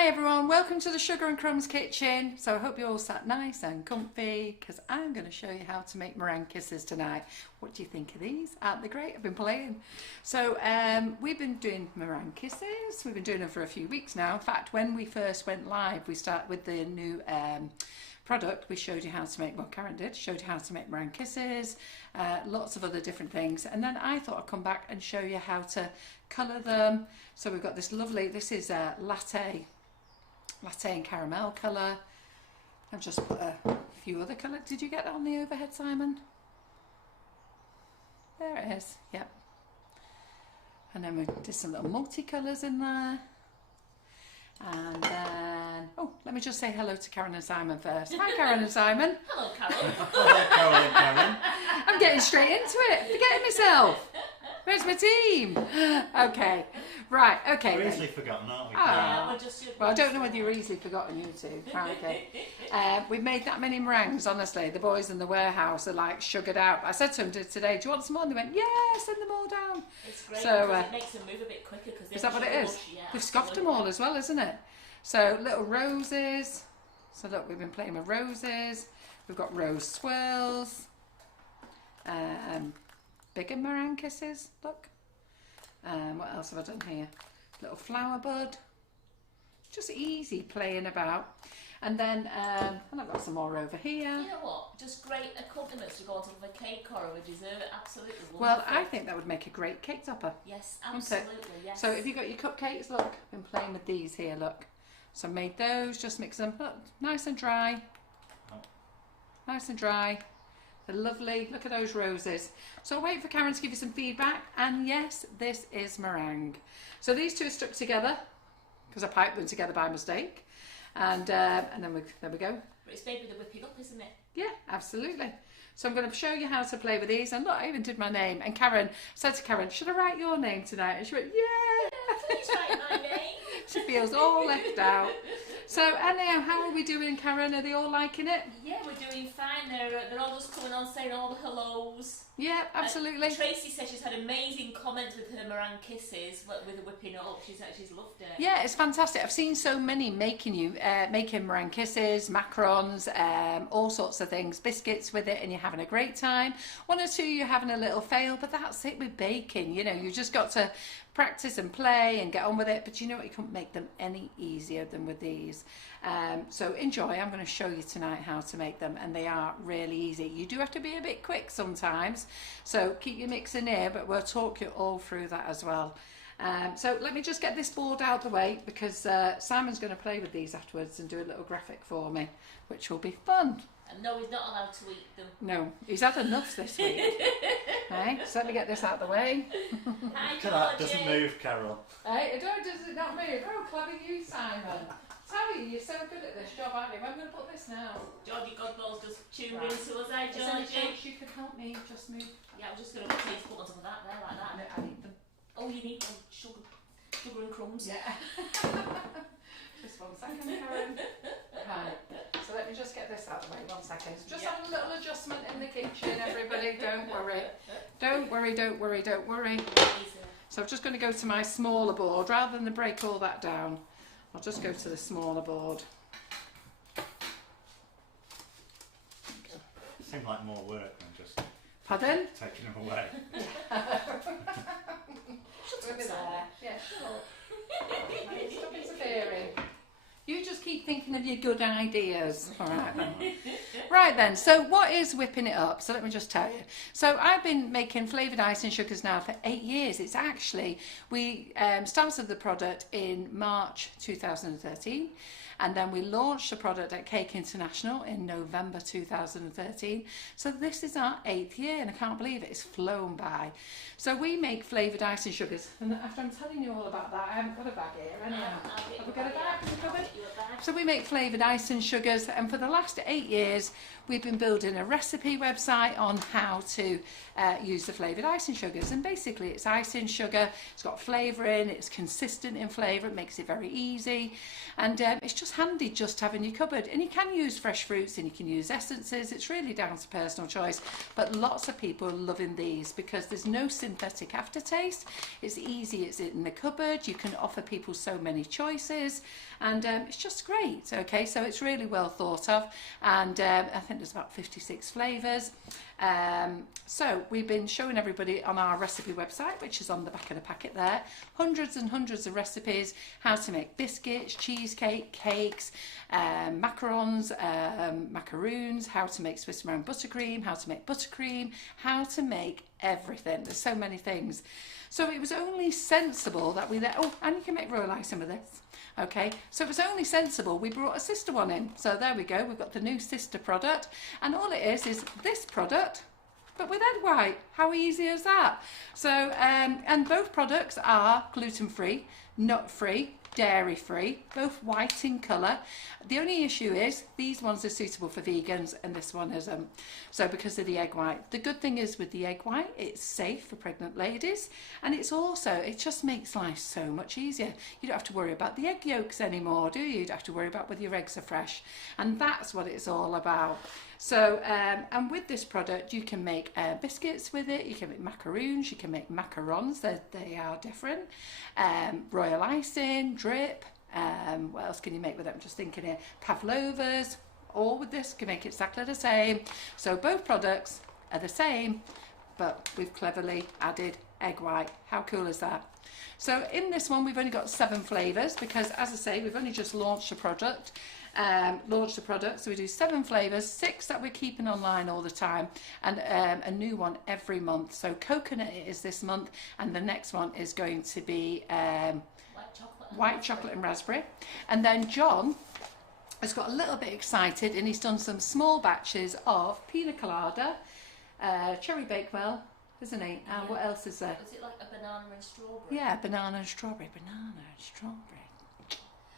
Hi everyone, welcome to the Sugar and Crumbs kitchen. So I hope you're all sat nice and comfy because I'm going to show you how to make meringue kisses tonight. What do you think of these? Aren't they great? I've been playing. So we've been doing meringue kisses. We've been doing them for a few weeks now. In fact, when we first went live, we started with the new product. We showed you how to make, well, Karen did, showed you how to make meringue kisses, lots of other different things. And then I thought I'd come back and show you how to colour them. So we've got this lovely, this is a latte and caramel colour. I've just put a few other colours. Did you get that on the overhead, Simon? There it is, yep. And then we did some little multicolours in there. And then, oh, let me just say hello to Karen and Simon first. Hi, Karen and Simon. Hello, Carol. Hello, Carol and Karen. I'm getting straight into it, forgetting myself. Where's my team? Okay, right, okay. We're easily forgotten, aren't we? Oh. Well, I don't know whether you're easily forgotten, you two. Right, okay. We've made that many meringues, honestly. The boys in the warehouse are like sugared out. I said to them today, do you want some more? And they went, yeah, send them all down. It's great so, because it makes them move a bit quicker. Is that what it is? Yeah, we've scoffed them all as well, isn't it? So, little roses. So look, we've been playing with roses. We've got rose swirls. Bigger meringue kisses, look. What else have I done here? Little flower bud. Just easy playing about. And then, and I've got some more over here. You know what? Just great accompaniments to go on top of a cake or a dessert. Absolutely wonderful. Well, I think that would make a great cake topper. Yes, absolutely, yes. So if you've got your cupcakes, look, I've been playing with these here, look. So I made those, just mix them, look, nice and dry. Nice and dry. They're lovely. Look at those roses. So I'll wait for Karen to give you some feedback. And yes, this is meringue. So these two are stuck together because I piped them together by mistake. And then there we go. But it's made with the whipping up, isn't it? Yeah, absolutely. So I'm going to show you how to play with these. And look, I even did my name. And Karen said to Karen, should I write your name tonight? And she went, yeah. Please write my name. She feels all left out. So anyhow, how are we doing, Karen? Are they all liking it? Yeah, we're doing fine. They're all just coming on saying all the hellos. Yeah, absolutely. Tracy says she's had amazing comments with her meringue kisses with the whipping up. She's loved it. Yeah, it's fantastic. I've seen so many making meringue kisses, macarons, all sorts of things, biscuits with it, and you're having a great time. One or two you're having a little fail, but that's it with baking. You know, you just got to practice and play and get on with it. But you know what? You can't make them any easier than with these. So enjoy. I'm going to show you tonight how to make them, and they are really easy. You do have to be a bit quick sometimes, so keep your mixer near, but we'll talk you all through that as well. So let me just get this board out of the way because Simon's going to play with these afterwards and do a little graphic for me, which will be fun. And no, he's not allowed to eat them. No, he's had enough this week. Hey, so let me get this out of the way. Hi, That doesn't move, Carol. Hey, does it not move? Oh, clever you, Simon. Tell you, you're so good at this job, aren't you? I'm going to put this now. Georgie Godballs just tuned Right. into us, eh, Is there any Georgie? chance you could help me just move? Yeah, I'm just going to put on top of that there, like that. I need them. Oh, you need some sugar and crumbs. Yeah. Just 1 second, Karen. Right. So let me just get this out of the way. 1 second. Just having a little adjustment in the kitchen, everybody. Don't worry. Don't worry, don't worry, don't worry. So I'm just going to go to my smaller board. Rather than break all that down, I'll just go to the smaller board. Seems like more work than just Pardon? taking them away. Over there. Yeah, sure. Right, stop interfering. You just keep thinking of your good ideas. All right then. Right then, so what is whipping it up? So let me just tell you. So I've been making flavoured icing sugars now for 8 years. It's actually, we started the product in March 2013. And then we launched the product at Cake International in November 2013. So this is our 8th year, and I can't believe it. It's flown by. So we make flavoured icing sugars. And after I'm telling you all about that, I haven't got a bag here anyhow. Have we got a bag? you a bag. So we make flavoured icing sugars, and for the last 8 years we've been building a recipe website on how to use the flavoured icing sugars. And basically it's icing sugar, it's got flavour in, it's consistent in flavour, it makes it very easy, and it's just handy just to have in your cupboard. And you can use fresh fruits and you can use essences, it's really down to personal choice, but lots of people are loving these because there's no synthetic aftertaste, it's easy, it's in the cupboard, you can offer people so many choices, and it's just great. Okay, so it's really well thought of, and I think there's about 56 flavours. So we've been showing everybody on our recipe website, which is on the back of the packet there, hundreds and hundreds of recipes, how to make biscuits, cheesecake, cakes, macarons, macaroons, how to make Swiss round buttercream, how to make buttercream, how to make everything. There's so many things. So it was only sensible that we let, oh, and you can make royal icing with this. Okay, so it was only sensible we brought a sister one in. So there we go, we've got the new sister product, and all it is this product, but with egg white. How easy is that? So, and both products are gluten-free, nut-free, dairy-free, both white in colour. The only issue is these ones are suitable for vegans and this one isn't. So because of the egg white. The good thing is with the egg white, it's safe for pregnant ladies, and it's also, it just makes life so much easier. You don't have to worry about the egg yolks anymore, do you? You don't have to worry about whether your eggs are fresh, and that's what it's all about. So, and with this product, you can make biscuits with it, you can make macaroons, you can make macarons, they are different, royal icing, drip, what else can you make with it? I'm just thinking here, pavlovas, all with this, can make exactly the same. So both products are the same, but we've cleverly added egg white. How cool is that? So in this one, we've only got 7 flavours because, as I say, we've only just launched the product. So we do 7 flavours, 6 that we're keeping online all the time, and a new one every month. So coconut is this month, and the next one is going to be white chocolate and raspberry. And then John has got a little bit excited, and he's done some small batches of pina colada, cherry bakewell, isn't he? And what else is there? Is it like a banana and strawberry? Yeah, banana and strawberry.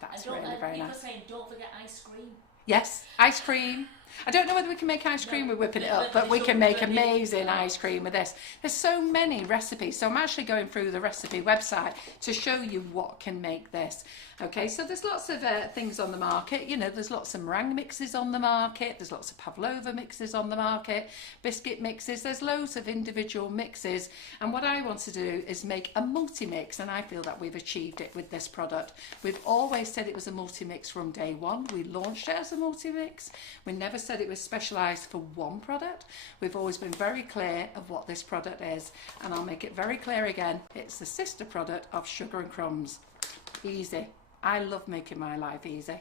That's really very people nice. are saying don't forget ice cream. Yes, ice cream. I don't know whether we can make ice cream with whipping it up, but we can make amazing ice cream with this. There's so many recipes, so I'm actually going through the recipe website to show you what can make this. Okay, so there's lots of things on the market. You know, there's lots of meringue mixes on the market, there's lots of pavlova mixes on the market, biscuit mixes, there's loads of individual mixes, and what I want to do is make a multi-mix, and I feel that we've achieved it with this product. We've always said it was a multi-mix from day one. We launched it as a multi-mix. We never said it was specialised for one product. We've always been very clear of what this product is, and I'll make it very clear again. It's the sister product of Sugar and Crumbs. Easy. I love making my life easy.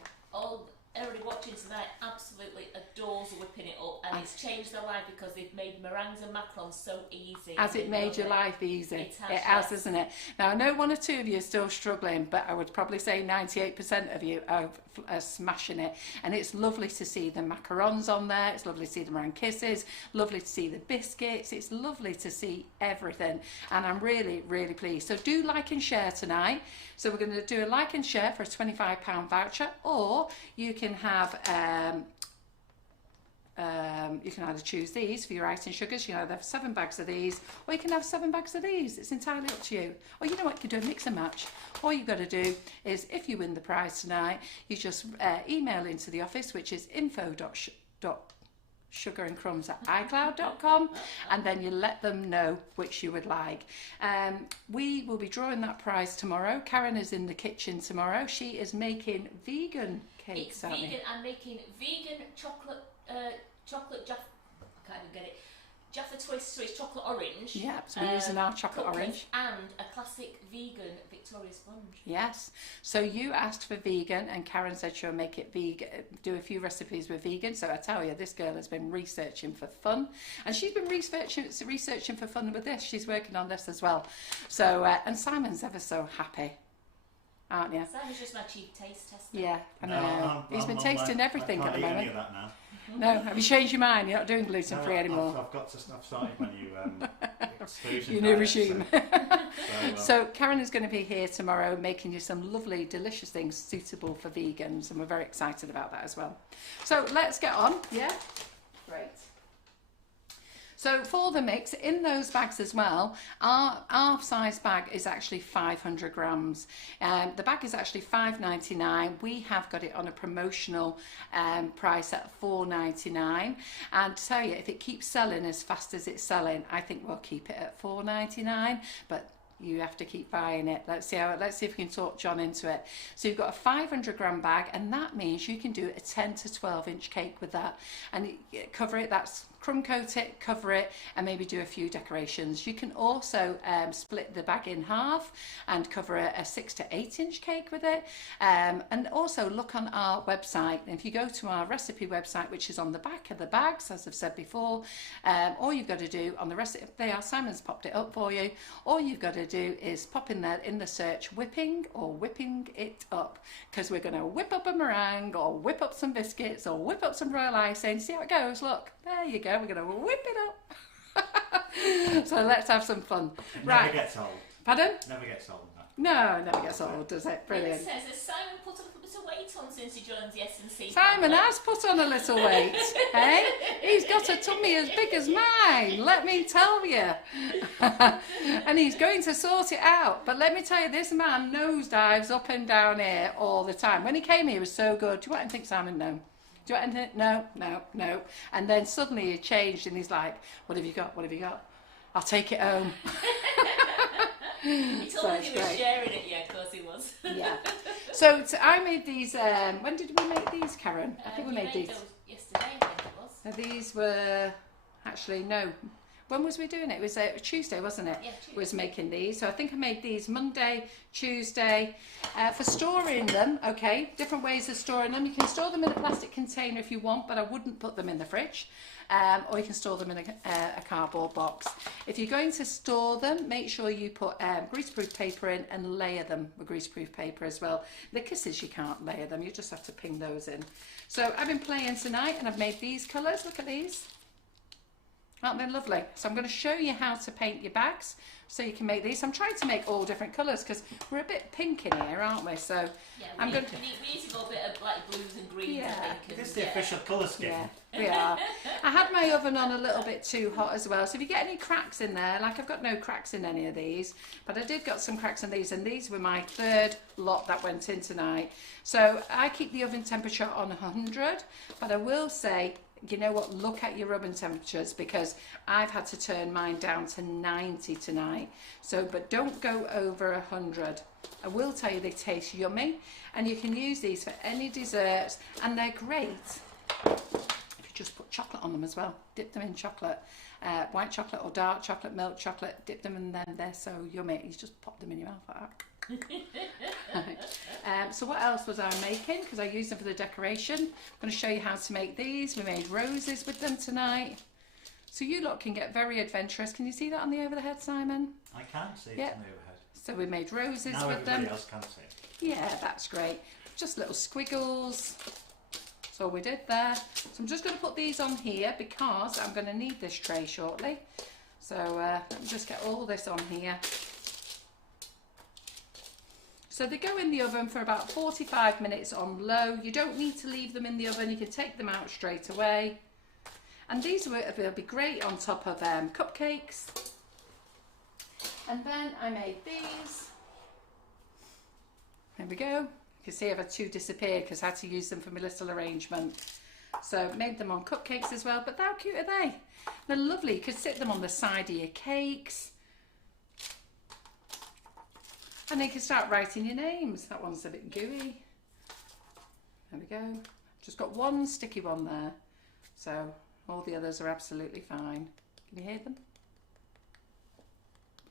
Everybody watching tonight absolutely adores whipping it up, and it's changed their life because they've made meringues and macarons so easy. Has it made your life easy? It has, isn't it? Now, I know 1 or 2 of you are still struggling, but I would probably say 98% of you are smashing it. And it's lovely to see the macarons on there. It's lovely to see the meringue kisses. Lovely to see the biscuits. It's lovely to see everything. And I'm really, really pleased. So do like and share tonight. So we're going to do a like and share for a £25 voucher, or you can have you can either choose these for your icing sugars. You can either have 7 bags of these, or you can have 7 bags of these. It's entirely up to you. Or you know what, you can do a mix and match. All you've got to do is, if you win the prize tonight, you just email into the office, which is info.sugarandcrumbs@icloud.com, and then you let them know which you would like. We will be drawing that prize tomorrow. Karen is in the kitchen tomorrow. She is making vegan cakes. It's vegan. I'm making vegan chocolate Jaffa. I can't even get it. Jaffa Twist, so it's chocolate orange. Yeah, so we're using our chocolate orange. And a classic vegan Victoria sponge. Yes. So you asked for vegan, and Karen said she'll make it vegan, do a few recipes with vegan. So I tell you, this girl has been researching for fun, and she's been researching for fun with this. She's working on this as well. So and Simon's ever so happy, aren't you? Simon's just my chief taste tester. Yeah, I know. He's been tasting everything at the moment. I can't eat any of that now. No, have you changed your mind? You're not doing gluten-free anymore? I've started my new exclusion Your new diet, regime. So So Karen is going to be here tomorrow making you some lovely, delicious things suitable for vegans, and we're very excited about that as well. So let's get on. Yeah, great. So for the mix, in those bags as well, our size bag is actually 500 grams. The bag is actually $5.99. We have got it on a promotional price at $4.99. And to tell you, if it keeps selling as fast as it's selling, I think we'll keep it at $4.99. But you have to keep buying it. Let's see if we can talk John into it. So you've got a 500 gram bag, and that means you can do a 10 to 12 inch cake with that, and cover it. That's crumb coat it, cover it, and maybe do a few decorations. You can also split the bag in half and cover a 6 to 8 inch cake with it. And also look on our website. If you go to our recipe website, which is on the back of the bags, as I've said before, all you've got to do on the recipe, Simon's popped it up for you. All you've got to do is pop in there in the search whipping or whipping it up, because we're going to whip up a meringue or whip up some biscuits or whip up some royal icing. See how it goes. Look, there you go. We're going to whip it up. So let's have some fun. It right. Never gets old. Pardon? Never gets old. No, it never gets old, does it? Brilliant. It says that Simon put a little bit of weight on since he joined the S&C. Simon has put on a little weight, hey? He's got a tummy as big as mine, let me tell you. And he's going to sort it out. But let me tell you, this man nosedives up and down here all the time. When he came here, he was so good. Do you want anything, Simon? No. Do you want anything? No, no, no. And then suddenly he changed and he's like, what have you got? What have you got? I'll take it home. He told me he was sharing it, yeah, of course he was. Yeah. So I made these, when did we make these, Karen? I think we made these. Yesterday, I think it was. Now, these were, actually, no. When was we doing it? It was Tuesday, wasn't it? Yeah, Tuesday. Was making these. So I think I made these Monday, Tuesday. For storing them, okay, different ways of storing them. You can store them in a plastic container if you want, but I wouldn't put them in the fridge. Or you can store them in a cardboard box. If you're going to store them, make sure you put greaseproof paper in and layer them with greaseproof paper as well. The kisses, you can't layer them, you just have to ping those in. So I've been playing tonight and I've made these colours. Look at these. Aren't they lovely? So I'm going to show you how to paint your bags so you can make these. I'm trying to make all different colours because we're a bit pink in here, aren't we? So yeah, we need to go a bit of like blues and greens. Yeah. I think. This is the official colour scheme. Yeah, we are. I had my oven on a little bit too hot as well. So if you get any cracks in there, like I've got no cracks in any of these, but I did got some cracks in these, and these were my third lot that went in tonight. So I keep the oven temperature on 100, but I will say, you know what, look at your oven temperatures, because I've had to turn mine down to 90 tonight. So, but don't go over 100. I will tell you they taste yummy, and you can use these for any desserts, and they're great if you just put chocolate on them as well. Dip them in chocolate, white chocolate or dark chocolate, milk chocolate, dip them in them. They're so yummy. You just pop them in your mouth like that. So what else was I making? Because I used them for the decoration. I'm going to show you how to make these. We made roses with them tonight. So you lot can get very adventurous. Can you see that on the over the head, Simon? I can't see it Yep. on the overhead. So we made roses Now with them. everybody else can see it. Yeah, that's great. Just little squiggles. That's all we did there. So I'm just going to put these on here because I'm going to need this tray shortly. So let me just get all this on here. So they go in the oven for about 45 minutes on low. You don't need to leave them in the oven. You can take them out straight away. And these will be great on top of cupcakes. And then I made these. There we go. You can see I've had two disappear because I had to use them for my little arrangement. So made them on cupcakes as well. But how cute are they? They're lovely. You could sit them on the side of your cakes. And then you can start writing your names. That one's a bit gooey. There we go. Just got one sticky one there. So all the others are absolutely fine. Can you hear them?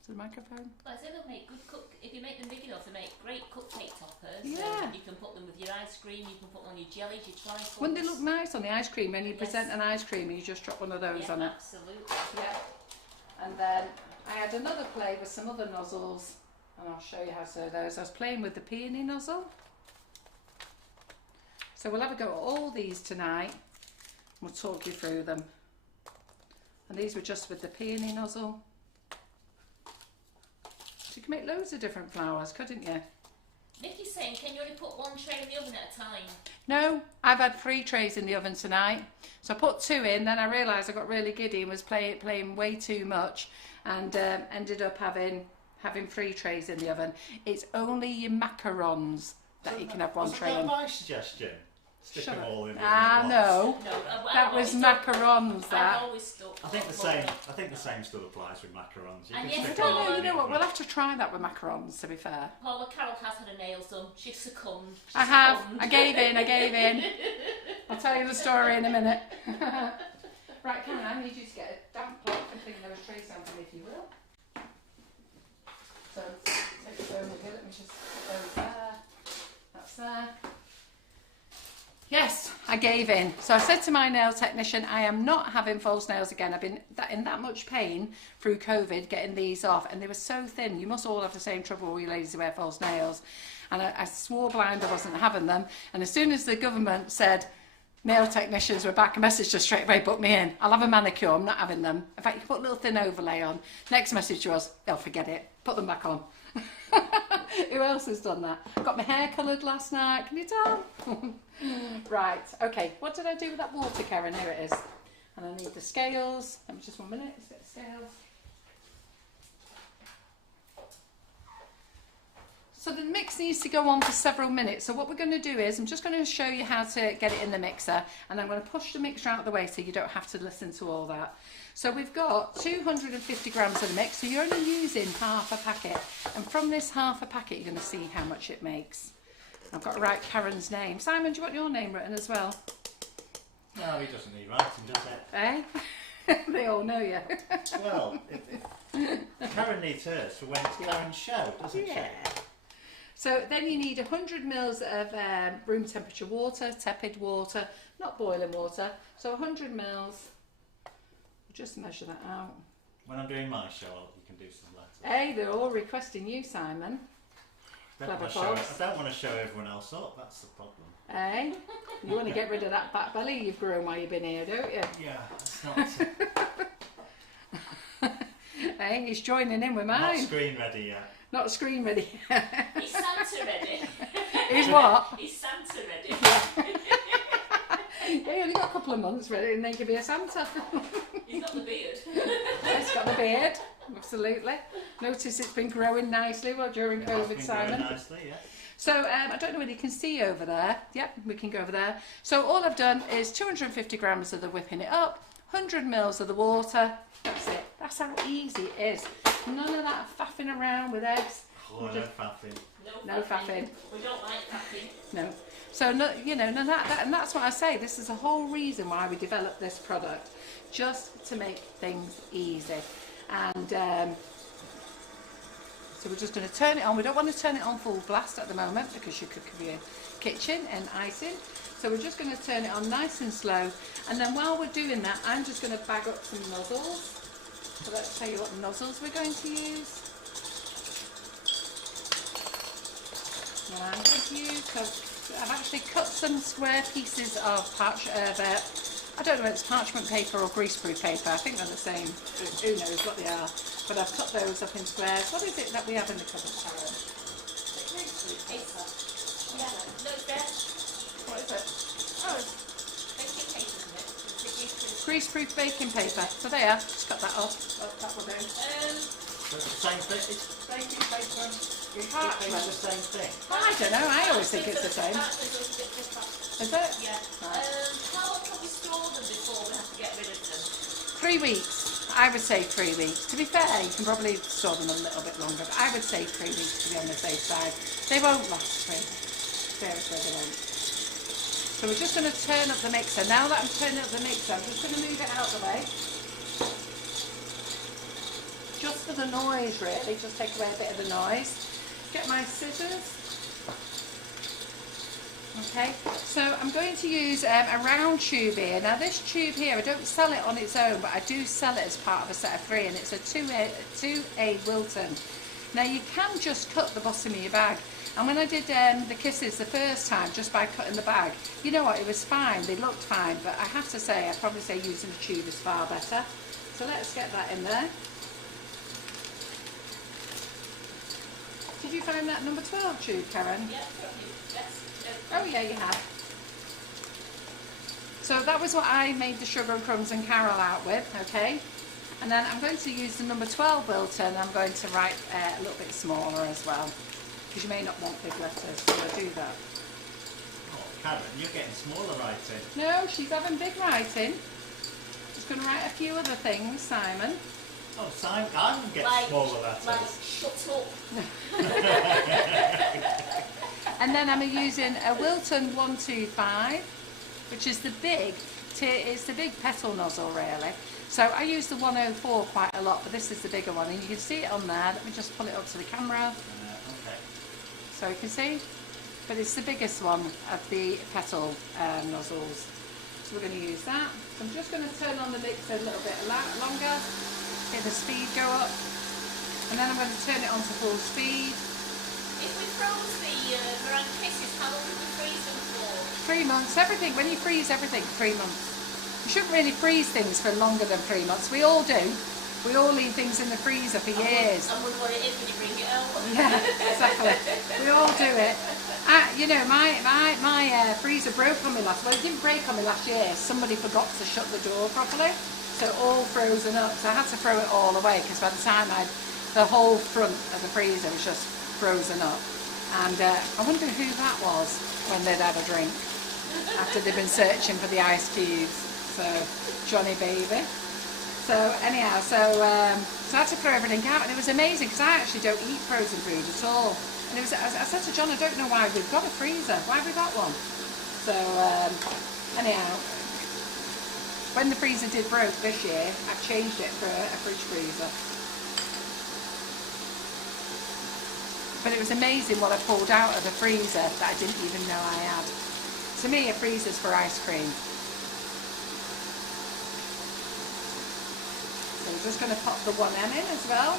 To the microphone? Well, I said they'll make good if you make them big enough, they make great cupcake toppers. Yeah. So you can put them with your ice cream, you can put them on your jellies, your trifles. Wouldn't they look nice on the ice cream when you present an ice cream and you just drop one of those on it? Absolutely. Yeah. And then I had another play with some other nozzles. And I'll show you how to do those. I was playing with the peony nozzle. So we'll have a go at all these tonight. We'll talk you through them. And these were just with the peony nozzle. So you can could make loads of different flowers, couldn't you? Nikki's saying, can you only put one tray in the oven at a time? No, I've had 3 trays in the oven tonight. So I put 2 in, then I realised I got really giddy and was playing way too much, and ended up having 3 trays in the oven. It's only your macarons that you can have 1 tray in. Wasn't that my suggestion? Stick them all in. No. That was macarons. I've That. always stuck. I think the same still applies with macarons. You And can yes, stick I don't all know. in You know what? the We'll oven. have to try that with macarons. To be fair. Paula Carroll has had her nails done. She succumbed. She I have. succumbed. I gave in. I'll tell you the story in a minute. Right, Karen, I need you to get a damp cloth and clean those trays down for me, if you will. So, take the phone with you. Let me just put those there. That's there. Yes, I gave in. So I said to my nail technician, I am not having false nails again. I've been in that much pain through COVID getting these off, and they were so thin. You must all have the same trouble, all you ladies who wear false nails. And I swore blind I wasn't having them. And as soon as the government said nail technicians were back, a message just straight away, book me in. I'll have a manicure, I'm not having them. In fact, you put a little thin overlay on. Next message was, they'll forget it. Put them back on. Who else has done that? Got my hair coloured last night. Can you tell? Right, okay. What did I do with that water, Karen? Here it is. And I need the scales. Let me just 1 minute. Let's get the scales. So the mix needs to go on for several minutes. So what we're going to do is I'm just going to show you how to get it in the mixer, and I'm going to push the mixture out of the way so you don't have to listen to all that. So we've got 250 grams of the mix, so you're only using half a packet, and from this half a packet you're going to see how much it makes. I've got to write Karen's name. Simon, do you want your name written as well? No, he doesn't need writing, does it? Eh? They all know you. Well, Karen needs hers for when it's Karen's show, doesn't Yeah. So then you need 100 mils of room temperature water, tepid water, not boiling water. So 100 mils. Just measure that out. When I'm doing my show, you can do some letters. Hey, they're all requesting you, Simon. I Clever don't want to show everyone else up, that's the problem. Hey, you want to get rid of that fat belly you've grown while you've been here, don't you? Yeah, it's not, Hey, he's joining in with not mine. screen ready yet. Not screen ready. He's Santa ready. He's what? He's Santa ready. Yeah, you only got a couple of months ready and then you can be a Santa. He's got the beard. He's got the beard, absolutely. Notice it's been growing nicely during It's COVID, been Simon. growing nicely, yeah. So I don't know whether you can see over there. Yep, we can go over there. So all I've done is 250 grams of the whipping it up, 100 mils of the water. That's it. That's how easy it is. None of that faffing around with eggs. Oh, no faffing. No faffing. We don't like faffing. No. So no, you know, none of that, and that's what I say. This is the whole reason why we developed this product, just to make things easy. And so we're just going to turn it on. We don't want to turn it on full blast at the moment because you could cover your kitchen and icing. So we're just going to turn it on nice and slow. And then while we're doing that, I'm just going to bag up some nozzles. So let's tell you what nozzles we're going to use. And I'm going to use, so I've actually cut some square pieces of I don't know if it's parchment paper or greaseproof paper. I think they're the same. Who knows what they are. But I've cut those up in squares. What is it that we have in the cupboard, Sharon? Greaseproof paper. Yeah, no, it's there. What is it? Oh, it's Baking paper, isn't it? It's the greaseproof. greaseproof baking paper. So there, just cut that off. That will do. So it's the same thing? It's Baking paper. the same thing. I don't know. I always think it's the same. Parchment goes a bit different. Is it? Yeah. Right. How long can we store them before we have to get rid of them? 3 weeks. I would say 3 weeks. To be fair, you can probably store them a little bit longer, but I would say 3 weeks to be on the safe side. They won't last 3. Seriously, they won't. So we're just going to turn up the mixer. Now that I'm turning up the mixer, I'm just going to move it out of the way. Just for the noise, really. Just take away a bit of the noise. Get my scissors. Okay, so I'm going to use a round tube here. Now this tube here, I don't sell it on its own, but I do sell it as part of a set of 3, and it's a 2A Wilton. Now you can just cut the bottom of your bag, and when I did the kisses the first time, just by cutting the bag, you know what, it was fine, they looked fine, but I have to say, I'd probably say using a tube is far better. So let's get that in there. Did you find that number 12 tube, Karen? Yeah, yes. Oh yeah, you have. So that was what I made the sugar and crumbs and caramel out with, okay? And then I'm going to use the number 12 Wilton. I'm going to write a little bit smaller as well, because you may not want big letters, so I'll do that. Oh, Karen, you're getting smaller writing. No, she's having big writing. She's going to write a few other things, Simon. Oh, Simon, I'm getting smaller letters. Like, shut up. And then I'm using a Wilton 125, which is the big, it's the big petal nozzle really. So I use the 104 quite a lot, but this is the bigger one, and you can see it on there. Let me just pull it up to the camera. Okay. So you can see, but it's the biggest one of the petal nozzles. So we're going to use that. So I'm just going to turn on the mixer a little bit longer, get the speed go up, and then I'm going to turn it on to full speed. If we froze the meringue kisses, how long do we freeze them for? 3 months. Everything, when you freeze everything, 3 months. You shouldn't really freeze things for longer than 3 months. We all do. We all leave things in the freezer for years. I wonder what it is when you bring it out. Yeah, exactly. We all do it. You know, my freezer broke on me well, it didn't break on me last year. Somebody forgot to shut the door properly. So all frozen up. So I had to throw it all away, because by the time the whole front of the freezer was just frozen up. And I wonder who that was when they'd had a drink after they'd been searching for the ice cubes. So Johnny baby. So anyhow, so I had to throw everything out, and it was amazing because I actually don't eat frozen food at all. And it was, I said to John, I don't know why we've got a freezer. Why have we got one? So anyhow, when the freezer did broke this year, I changed it for a fridge freezer. But it was amazing what I pulled out of the freezer that I didn't even know I had. To me, a freezer's for ice cream. So I'm just going to pop the 1M in as well.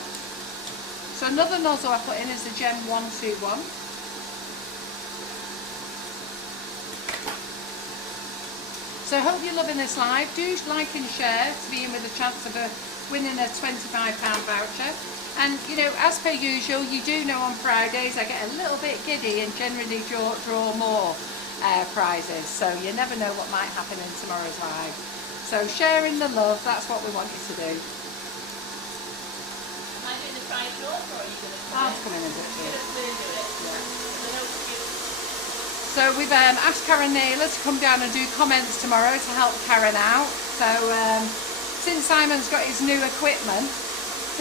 So another nozzle I put in is the Gem 121. So I hope you're loving this live. Do like and share to be in with a chance of winning a £25 voucher. And you know, as per usual, you do know on Fridays I get a little bit giddy and generally draw more prizes. So you never know what might happen in tomorrow's live. So sharing the love, that's what we want you to do. Am I doing the prize draw, or are you going to I'll come in and do it. You're going to do it? Yeah. So So we've asked Karen Naylor to come down and do comments tomorrow to help Karen out. So since Simon's got his new equipment,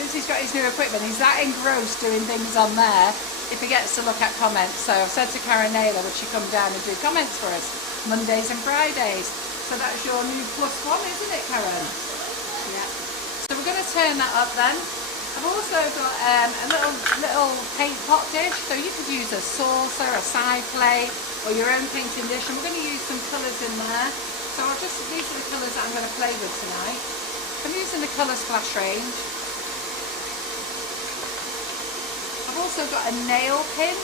he's that engrossed doing things on there, if he gets to look at comments. So I've said to Karen Naylor, would she come down and do comments for us Mondays and Fridays? So that's your new +1, isn't it, Karen? Yeah. So we're going to turn that up then. I've also got a little paint pot dish, so you could use a saucer, a side plate, or your own painting dish. And we're going to use some colours in there. So these are the colours that I'm going to play with tonight. I'm using the Colour Splash range. I've also got a nail pin.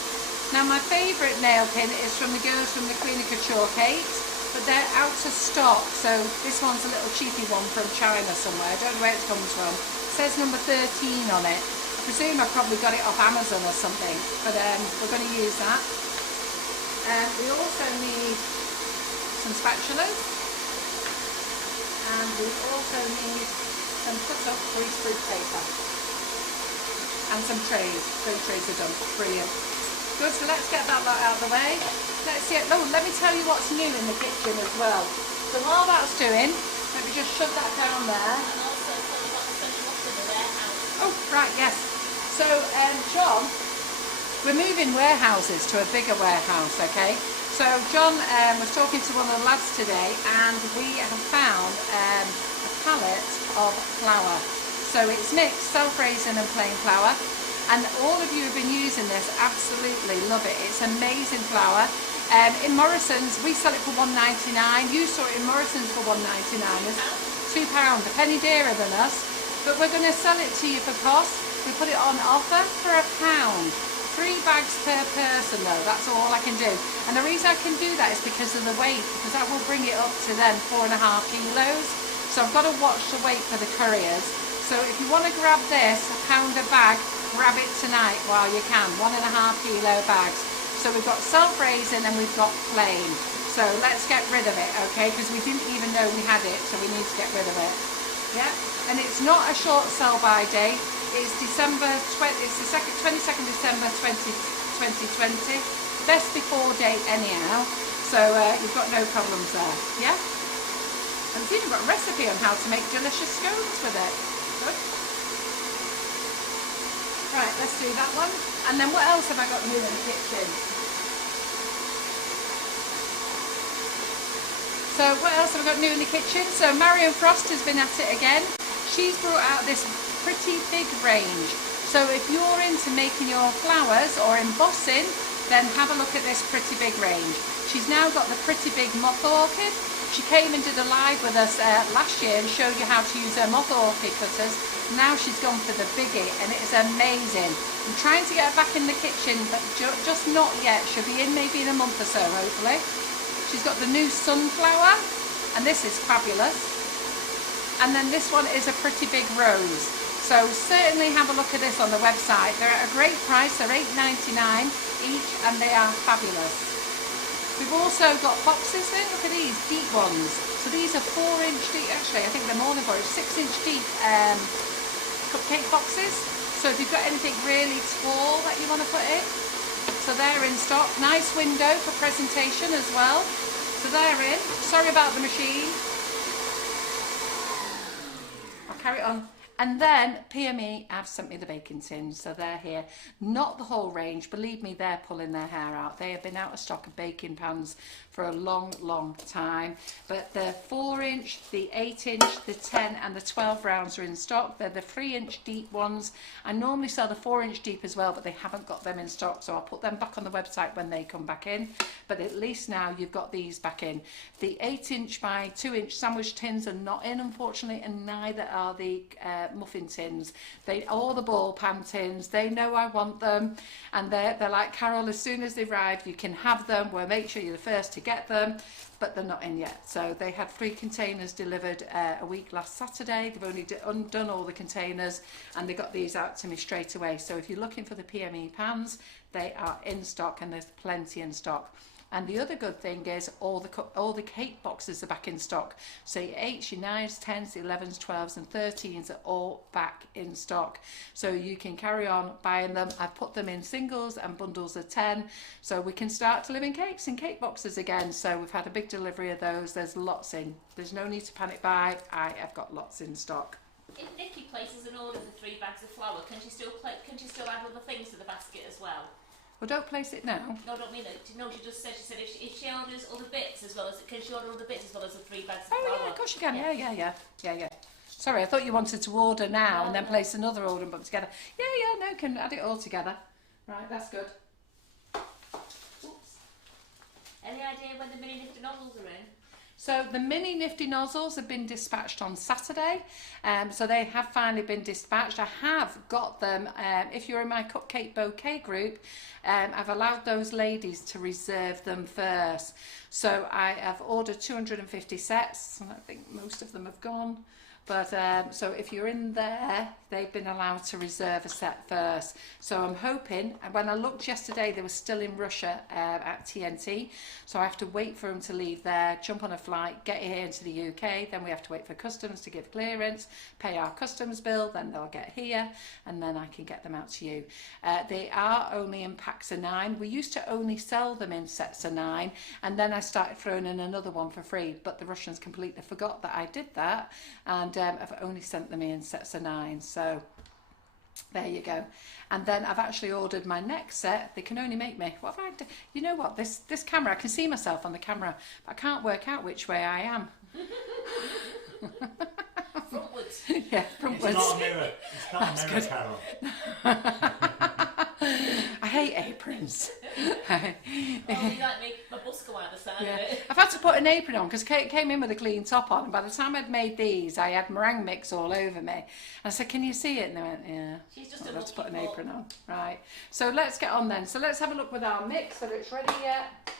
Now my favourite nail pin is from the girls from the Queen of Couture Cakes, but they're out of stock, so this one's a little cheapy one from China somewhere. I don't know where it comes from. It says number 13 on it. I presume I probably got it off Amazon or something, but we're going to use that. We also need some spatulas, and we also need some cut-up greaseproof paper. And some trays. Those trays are done. Brilliant. Good, so let's get that lot out of the way. Let's see. Oh, let me tell you what's new in the kitchen as well. So while that's doing, let me just shove that down there. And also tell me what's going on in the warehouse. Oh, right, yes. So, John, we're moving warehouses to a bigger warehouse, okay? So John was talking to one of the lads today, and we have found a pallet of flour. So it's mixed, self-raising and plain flour, and all of you have been using this, absolutely love it. It's amazing flour. In Morrison's, we sell it for £1.99. You saw it in Morrison's for £1.99. It's £2, a penny dearer than us, but we're going to sell it to you for cost. We put it on offer for £1. 3 bags per person though, that's all I can do. And the reason I can do that is because of the weight, because I will bring it up to then 4.5 kilos. So I've got to watch the weight for the couriers. So if you want to grab this, £1 a bag, grab it tonight while you can. 1.5 kilo bags. So we've got self-raising and we've got plain. So let's get rid of it, okay? Because we didn't even know we had it, so we need to get rid of it. Yeah, and it's not a short sell-by date. It's It's the 22nd December 2020. Best before date anyhow. So you've got no problems there. Yeah. And it's even got a recipe on how to make delicious scones with it. Good. Right, let's do that one. And then what else have I got new in the kitchen? So what else have I got new in the kitchen? So Marion Frost has been at it again. She's brought out this pretty big range. So if you're into making your flowers or embossing, then have a look at this pretty big range. She's now got the pretty big moth orchid. She came and did a live with us last year and showed you how to use her moth orchid cutters. Now she's gone for the biggie and it is amazing. I'm trying to get her back in the kitchen, but just not yet. She'll be in maybe in a month or so, hopefully. She's got the new sunflower, and this is fabulous. And then this one is a pretty big rose. So certainly have a look at this on the website. They're at a great price. They're $8.99 each, and they are fabulous. We've also got boxes there. Look at these deep ones. So these are 4-inch deep. Actually, I think they're more than 4. 6-inch deep cupcake boxes. So if you've got anything really tall that you want to put in, so they're in stock. Nice window for presentation as well. So they're in. Sorry about the machine. I'll carry on. And then PME have sent me the baking tins, so they're here. Not the whole range, believe me, they're pulling their hair out. They have been out of stock of baking pans for a long, long time. But the 4-inch, the 8-inch, the 10 and the 12 rounds are in stock. They're the 3-inch deep ones. I normally sell the 4-inch deep as well, but they haven't got them in stock, so I'll put them back on the website when they come back in. But at least now you've got these back in. The 8-inch by 2-inch sandwich tins are not in, unfortunately, and neither are the muffin tins. All the ball pan tins, they know I want them, and they're like, Carol, as soon as they arrive you can have them. We'll make sure you're the first to get them, but they're not in yet. So they had 3 containers delivered a week last Saturday. They've only undone all the containers and they got these out to me straight away. So if you're looking for the PME pans, they are in stock, and there's plenty in stock. And the other good thing is all the cake boxes are back in stock. So your 8s, your 9s, 10s, 11s, 12s and 13s are all back in stock. So you can carry on buying them. I've put them in singles and bundles of 10. So we can start delivering cakes in cake boxes again. So we've had a big delivery of those. There's lots in. There's no need to panic buy. I have got lots in stock. If Nikki places an order for 3 bags of flour, can she still add other things to the basket as well? Well, don't place it now. No, I don't mean it. No, she said if she orders other bits as well as, can she order other bits as well as the 3 bags of flour? Oh yeah, of course you can. Yeah. Sorry, I thought you wanted to order now and then place another order and put them together. Yeah, no, can add it all together. Right, that's good. Oops. Any idea when the mini nifty nozzles are in? So the mini nifty nozzles have been dispatched on Saturday, so they have finally been dispatched. I have got them, if you're in my cupcake bouquet group, I've allowed those ladies to reserve them first. So I have ordered 250 sets, and I think most of them have gone. But so if you're in there, they've been allowed to reserve a set first. So I'm hoping, and when I looked yesterday, they were still in Russia at TNT. So I have to wait for them to leave there, jump on a flight, get here into the UK. Then we have to wait for customs to give clearance, pay our customs bill, then they'll get here, and then I can get them out to you. They are only in packs of 9. We used to only sell them in sets of 9, and then I started throwing in another one for free. But the Russians completely forgot that I did that, and I've only sent them in sets of 9. So there you go. And then I've actually ordered my next set. They can only make me, what have I done? You know what, this camera, I can see myself on the camera, but I can't work out which way I am. Frontwards. Yeah, frontwards. It's not a mirror. It's not a mirror, Carol. I hate aprons. Oh, you like me, my bus go out the side of it. I've had to put an apron on because Kate came in with a clean top on, and by the time I'd made these, I had meringue mix all over me. I said, can you see it? And they went, yeah. She's just Let's put an apron on. Right. So let's get on then. So let's have a look with our mix, whether it's ready yet.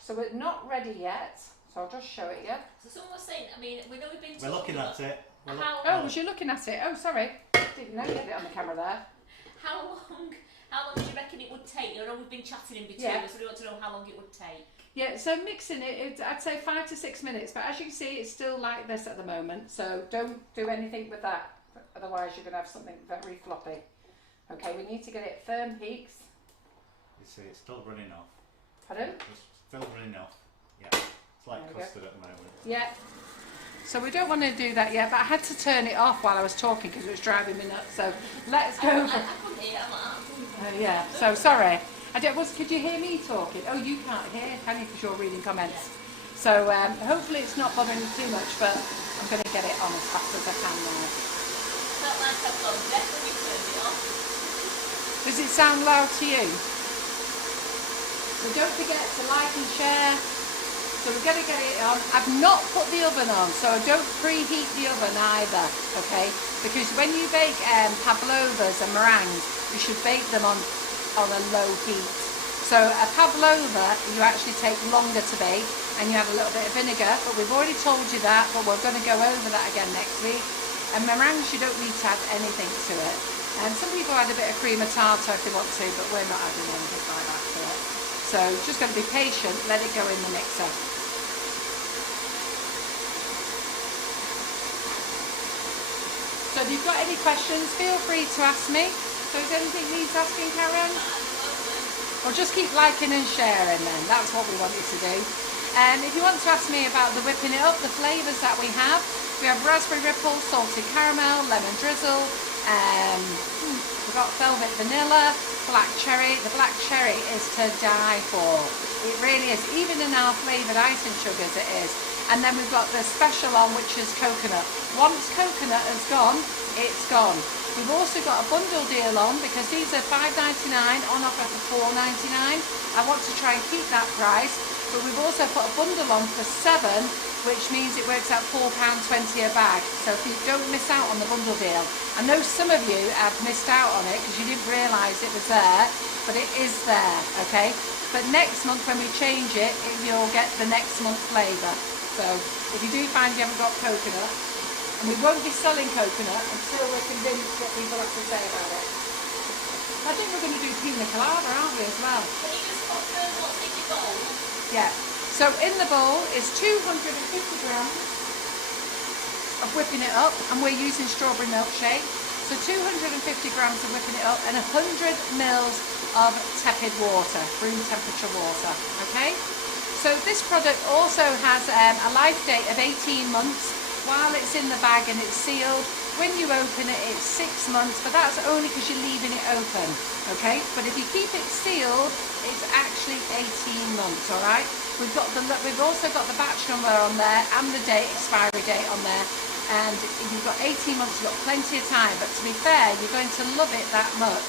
So we're not ready yet. So I'll just show it you. So someone was saying, I mean, we know we've been We're looking at it. Oh, was you looking at it? Oh, sorry. Didn't know you had it on the camera there. How long do you reckon it would take? I know we've been chatting in between, Yeah. so we want to know how long it would take. Yeah, so mixing it, I'd say 5 to 6 minutes, but as you can see, it's still like this at the moment, so don't do anything with that, otherwise you're going to have something very floppy. Okay, we need to get it firm peaks. You see, it's still running off. Pardon? It's still running off. Yeah, it's like custard at the moment. Yeah. So we don't want to do that yet, but I had to turn it off while I was talking because it was driving me nuts, so let's go. I couldn't hear, Yeah, so sorry. Could you hear me talking? Oh, you can't hear, can you, because you're reading comments. So hopefully it's not bothering you too much, but I'm going to get it on as fast as I can now. Felt like I've gone deaf when you turned it off. Does it sound loud to you? So don't forget to like and share. So we're going to get it on. I've not put the oven on, so don't preheat the oven either, okay? Because when you bake pavlovas and meringues, you should bake them on a low heat. So a pavlova, you actually take longer to bake, and you have a little bit of vinegar, but we've already told you that, but we're going to go over that again next week. And meringues, you don't need to add anything to it. And some people add a bit of cream of tartar if they want to, but we're not adding anything like that to it. So just got to be patient, let it go in the mixer. So if you've got any questions, feel free to ask me. So is anything needs asking, Karen? Or just keep liking and sharing then, that's what we want you to do. And if you want to ask me about the whipping it up, the flavours that we have raspberry ripple, salted caramel, lemon drizzle, we've got velvet vanilla, black cherry. The black cherry is to die for. It really is. Even in our flavoured icing sugars it is. And then we've got the special on, which is coconut. Once coconut has gone, it's gone. We've also got a bundle deal on because these are $5.99 on offer for $4.99. I want to try and keep that price, but we've also put a bundle on for $7, which means it works out £4.20 a bag. So if you don't miss out on the bundle deal. I know some of you have missed out on it because you didn't realise it was there, but it is there, okay? But next month when we change it, you'll get the next month flavour. So if you do find you haven't got coconut, and we won't be selling coconut until we're convinced what people have to say about it. I think we're going to do pina colada, aren't we, as well? Can you just confirm what's in your bowl? Yeah. So in the bowl is 250 grams of whipping it up, and we're using strawberry milkshake. So 250 grams of whipping it up and 100 mils of tepid water, room temperature water, okay? So this product also has a life date of 18 months while it's in the bag and it's sealed. When you open it, it's 6 months, but that's only because you're leaving it open, okay? But if you keep it sealed, it's actually 18 months, all right? We've also got the batch number on there and the expiry date on there. And you've got 18 months, you've got plenty of time. But to be fair, you're going to love it that much.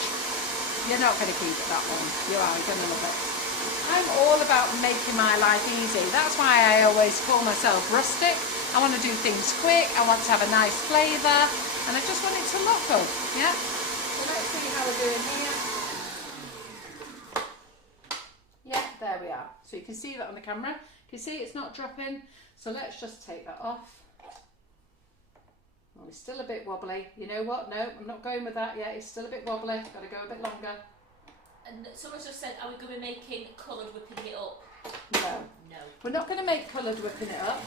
You're not going to keep it that long. You are, you're going to love it. I'm all about making my life easy. That's why I always call myself rustic. I want to do things quick. I want to have a nice flavour. And I just want it to look good. Yeah? So let's see how we're doing here. Yeah, there we are. So you can see that on the camera. You can see it's not dropping. So let's just take that off. Oh, it's still a bit wobbly. You know what? No, I'm not going with that yet. It's still a bit wobbly. Got to go a bit longer. And someone just said, are we going to be making coloured whipping it up? No. No. We're not going to make coloured whipping it up.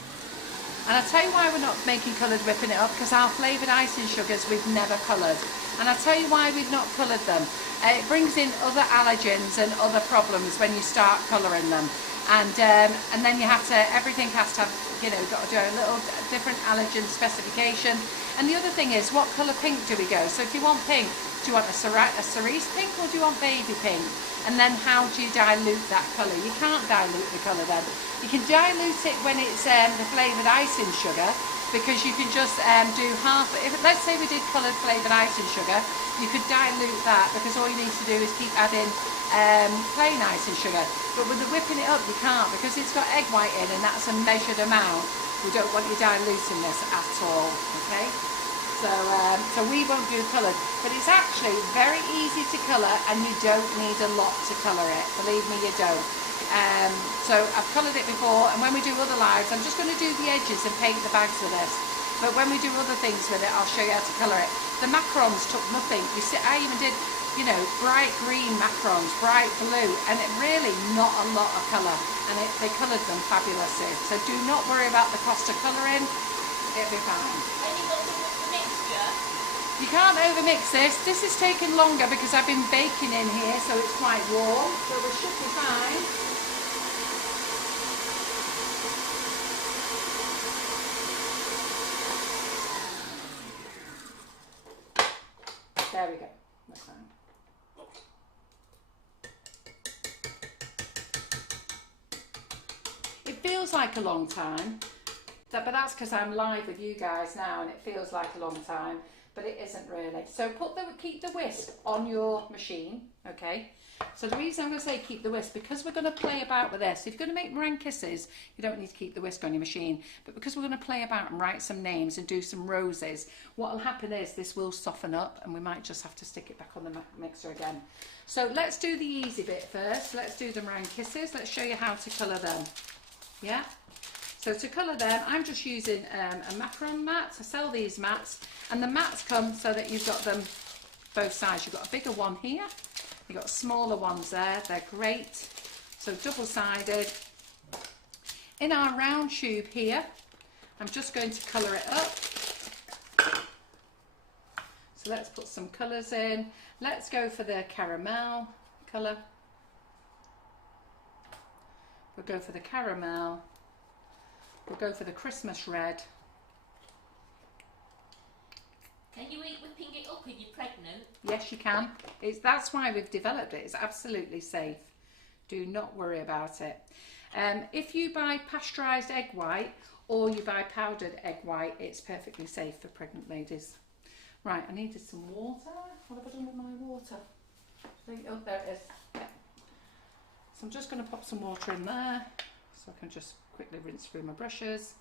And I'll tell you why we're not making coloured whipping it up, because our flavoured icing sugars we've never coloured. And I'll tell you why we've not coloured them. It brings in other allergens and other problems when you start colouring them. And then you have to, everything has to have, you know, got to do a little different allergen specification. And the other thing is, what colour pink do we go? So if you want pink, do you want a cerise pink or do you want baby pink? And then how do you dilute that colour? You can't dilute the colour then. You can dilute it when it's the flavoured icing sugar, because you can just do half. Let's say we did coloured flavoured icing sugar, you could dilute that, because all you need to do is keep adding plain icing sugar. But with the whipping it up, you can't, because it's got egg white in, and that's a measured amount. We don't want you diluting this at all, okay? So we won't do coloured, but it's actually very easy to colour, and you don't need a lot to colour it. Believe me, you don't. So I've coloured it before, and when we do other lives, I'm just going to do the edges and paint the bags with this. But when we do other things with it, I'll show you how to colour it. The macarons took nothing. You see, I even did you know, bright green macarons, bright blue, and it really not a lot of colour, and they coloured them fabulously. So do not worry about the cost of colouring, it'll be fine. You can't overmix this. This is taking longer because I've been baking in here, so it's quite warm, so we should be fine. There we go. That's fine. It feels like a long time, but that's because I'm live with you guys now, and it feels like a long time. But it isn't really. So keep the whisk on your machine, okay? So the reason I'm going to say keep the whisk, because we're going to play about with this. If you're going to make meringue kisses, you don't need to keep the whisk on your machine. But because we're going to play about and write some names and do some roses, what will happen is this will soften up, and we might just have to stick it back on the mixer again. So let's do the easy bit first. Let's do the meringue kisses. Let's show you how to colour them. Yeah? So to colour them, I'm just using a macaron mat. I sell these mats, and the mats come so that you've got them both sides. You've got a bigger one here, you've got smaller ones there. They're great. So double-sided. In our round tube here, I'm just going to colour it up. So let's put some colours in. Let's go for the caramel colour. We'll go for the caramel. We'll go for the Christmas red. Can you eat whipping it up if you're pregnant? Yes, you can. That's why we've developed it. It's absolutely safe. Do not worry about it. If you buy pasteurised egg white or you buy powdered egg white, it's perfectly safe for pregnant ladies. Right, I needed some water. What have I done with my water? Oh, there it is. Yeah. So I'm just going to pop some water in there so I can just quickly rinse through my brushes.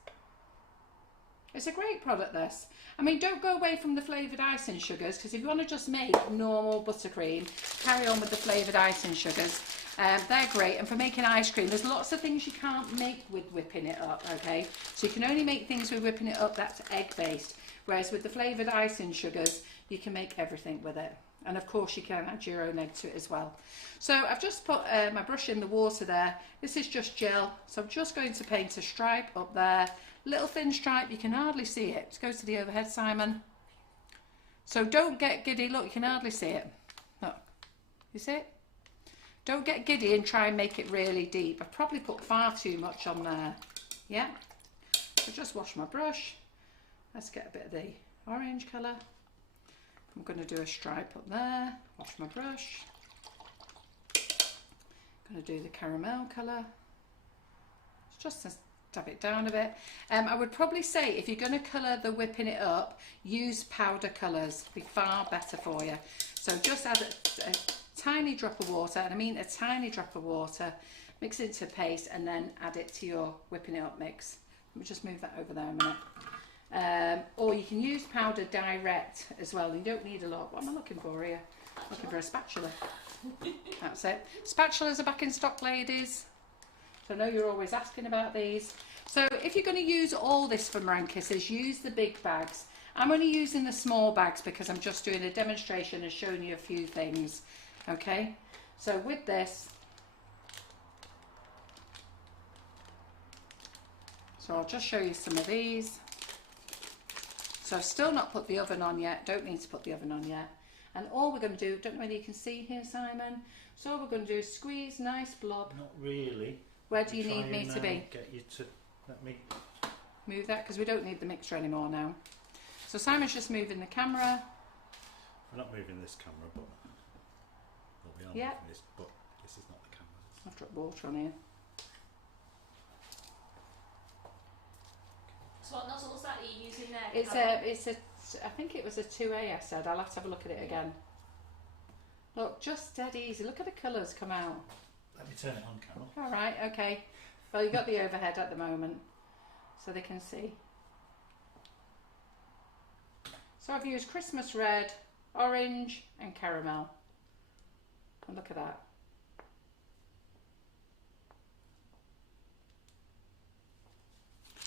It's a great product, this. I mean, don't go away from the flavoured icing sugars, because if you want to just make normal buttercream, carry on with the flavoured icing sugars. They're great. And for making ice cream, there's lots of things you can't make with whipping it up, okay? So you can only make things with whipping it up that's egg-based. Whereas with the flavoured icing sugars, you can make everything with it. And of course you can add your own egg to it as well. So I've just put my brush in the water there. This is just gel. So I'm just going to paint a stripe up there. Little thin stripe, you can hardly see it. Let's go to the overhead, Simon. So don't get giddy. Look, you can hardly see it. Look, you see it? Don't get giddy and try and make it really deep. I've probably put far too much on there. Yeah. So just wash my brush. Let's get a bit of the orange colour. I'm going to do a stripe up there. Wash my brush. I'm going to do the caramel colour. Just to dab it down a bit. I would probably say if you're going to colour the whipping it up, use powder colours. Be far better for you. So just add a tiny drop of water, and I mean a tiny drop of water. Mix it into a paste, and then add it to your whipping it up mix. Let me just move that over there a minute. Or you can use powder direct as well. You don't need a lot. What am I looking for here? Looking for a spatula. That's it. Spatulas are back in stock, ladies. So I know you're always asking about these. So if you're going to use all this for meringue kisses, use the big bags. I'm only using the small bags because I'm just doing a demonstration and showing you a few things. Okay. So with this, so I'll just show you some of these. So I've still not put the oven on yet, don't need to put the oven on yet. And all we're going to do, don't know whether you can see here, Simon, so all we're going to do is squeeze nice blob. Not really. Where do you need me to be? Get you to let me move that, because we don't need the mixture anymore now. So Simon's just moving the camera. I'm not moving this camera, but well, we are moving this, but this is not the camera. I've dropped water on here. So what nozzle was that you're using there? It's a, I think it was a 2A I said. I'll have to have a look at it again. Look, just dead easy. Look at the colours come out. Let me turn it on, Carol. All right, okay. Well, you've got the overhead at the moment, so they can see. So I've used Christmas red, orange and caramel. And look at that.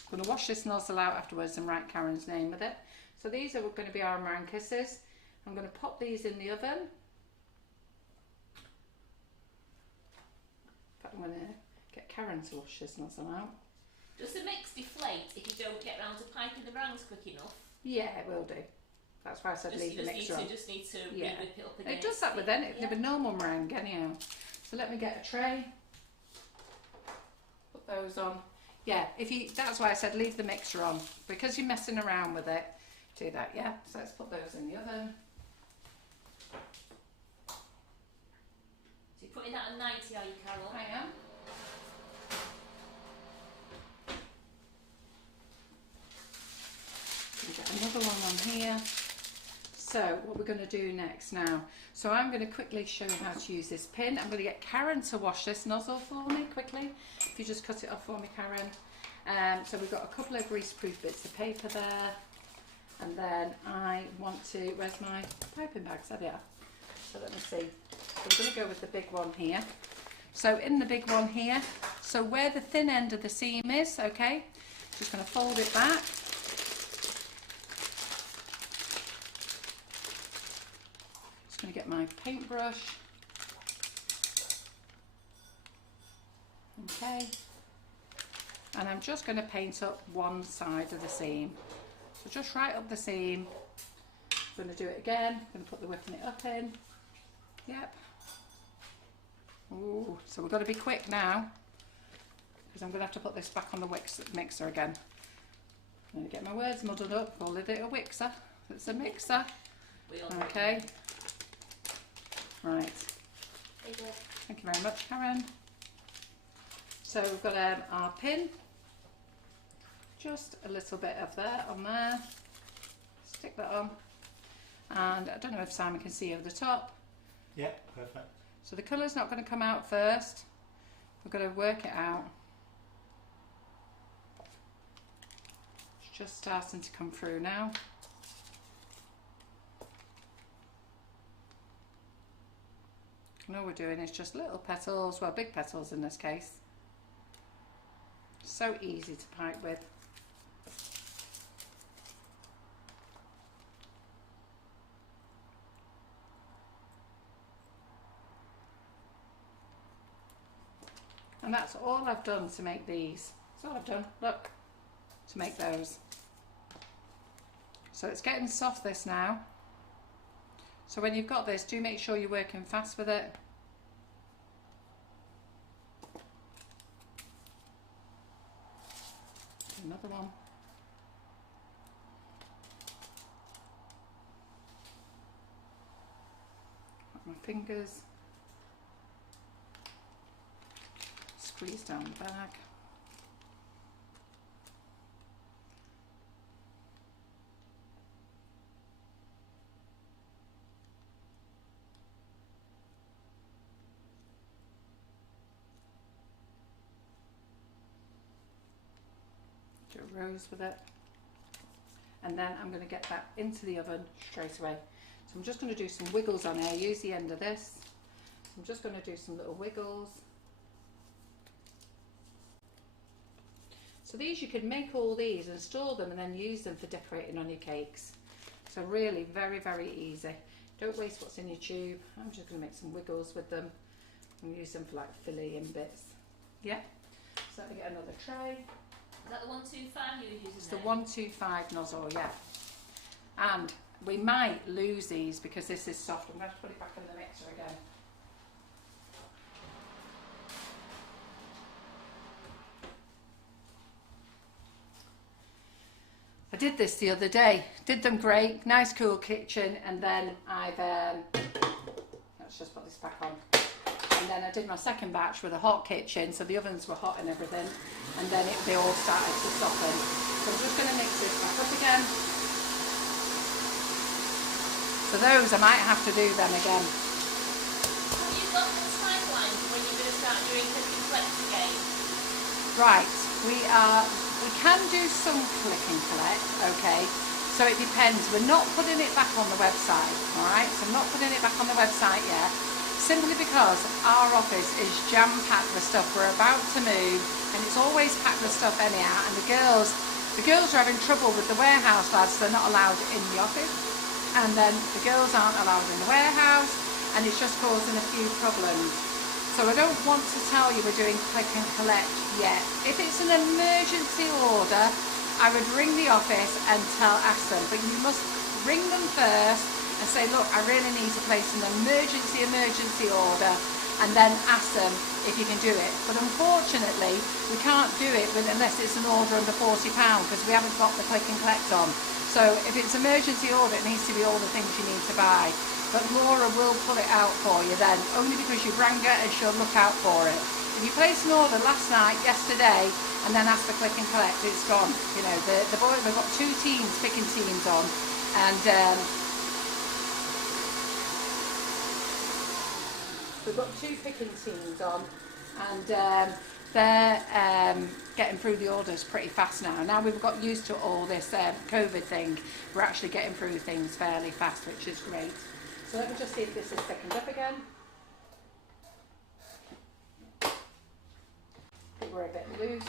I'm going to wash this nozzle out afterwards and write Karen's name with it. So these are going to be our meringue kisses. I'm going to pop these in the oven. going to get Karen to wash this nozzle out. Does the mix deflate if you don't get round to piping the meringues quick enough? Yeah, it will do. That's why I said leave the mixer on. You just need to yeah. whip it up again. It does that with normal meringue anyhow. So let me get a tray. Put those on. Yeah, that's why I said leave the mixer on, because you're messing around with it. Do that, yeah. So let's put those in the oven. So you're putting that at 90, are you, Carol? I am. Get another one on here. So what we're going to do next now. So I'm going to quickly show you how to use this pin. I'm going to get Karen to wash this nozzle for me quickly. If you just cut it off for me, Karen. So we've got a couple of greaseproof bits of paper there. And then I want to, where's my piping bags? There they are. So let me see. So we're going to go with the big one here. So in the big one here, so where the thin end of the seam is, okay, just going to fold it back. Just going to get my paintbrush. Okay. And I'm just going to paint up one side of the seam. So just right up the seam. I'm going to do it again. I'm going to put the whipping it up in. Yep. Ooh, so we've got to be quick now, because I'm going to have to put this back on the mixer again. I'm going to get my words muddled up. Call it a mixer. It's a mixer. Okay. Right. Thank you very much, Karen. So we've got our pin. Just a little bit of there on there. Stick that on. And I don't know if Simon can see over the top. Yeah, perfect. So the colour's not going to come out first. We're going to work it out. It's just starting to come through now. And all we're doing is just little petals, well, big petals in this case. So easy to pipe with. And that's all I've done to make these. That's all I've done, look, to make those. So it's getting soft, this now. So when you've got this, do make sure you're working fast with it. Another one. Got my fingers. Squeeze down the back. Do a rose with it. And then I'm going to get that into the oven straight away. So I'm just going to do some wiggles on here. Use the end of this. I'm just going to do some little wiggles. So these, you can make all these and store them and then use them for decorating on your cakes. So really very, very easy. Don't waste what's in your tube. I'm just going to make some wiggles with them and use them for like filling in bits. Yeah. So let me get another tray. Is that the 125 you were using? It's the 125 nozzle, yeah. And we might lose these because this is soft. I'm going to have to put it back in the mixer again. I did this the other day, did them great, nice cool kitchen, and then I've, let's just put this back on, and then I did my second batch with a hot kitchen, so the ovens were hot and everything, and then they all started to soften. So I'm just going to mix this back up again. So those, I might have to do them again. Have you got the timeline when you're going to start doing click and collect again? Right, we can do some click and collect, okay, so it depends. We're not putting it back on the website, alright, so I'm not putting it back on the website yet, simply because our office is jam-packed with stuff. We're about to move, and it's always packed with stuff anyhow, and the girls are having trouble with the warehouse lads. They're not allowed in the office, and then the girls aren't allowed in the warehouse, and it's just causing a few problems. So I don't want to tell you we're doing click and collect yet. If it's an emergency order, I would ring the office and ask them, but you must ring them first and say, look, I really need to place an emergency order, and then ask them if you can do it. But unfortunately, we can't do it unless it's an order under £40 because we haven't got the click and collect on. So if it's emergency order, it needs to be all the things you need to buy. But Laura will pull it out for you then, only because you've rang her and she'll look out for it. If you place an order last night, yesterday, and then ask for click and collect, it's gone. You know, the boy, we've got 2 teams, picking teams on, and we've got 2 picking teams on, and they're getting through the orders pretty fast now. Now we've got used to all this COVID thing, we're actually getting through things fairly fast, which is great. So let me just see if this is thickened up again. I think we're a bit loose.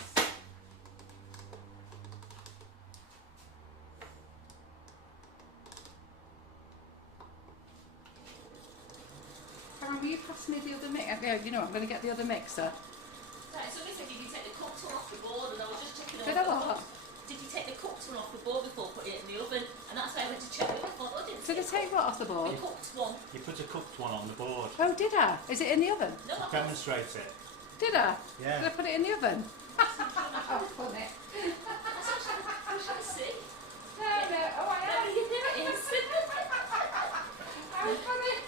Karen, will you pass me the other mixer? You know, I'm going to get the other mixer. Right, so listen, did you take the cooked one off the board? And I was just checking Did I what? Did you take the cooked one off the board before putting it in the oven? And that's why I went to check it. I thought, oh, didn't Did I take what off the board? the cooked one. You put a cooked one on the board. Oh, did I? Is it in the oven? No, I Demonstrate it. Did I? Yeah. Did I put it in the oven? Oh, funny. That's actually, I should see. No, no. Oh, I am. There it is. How funny.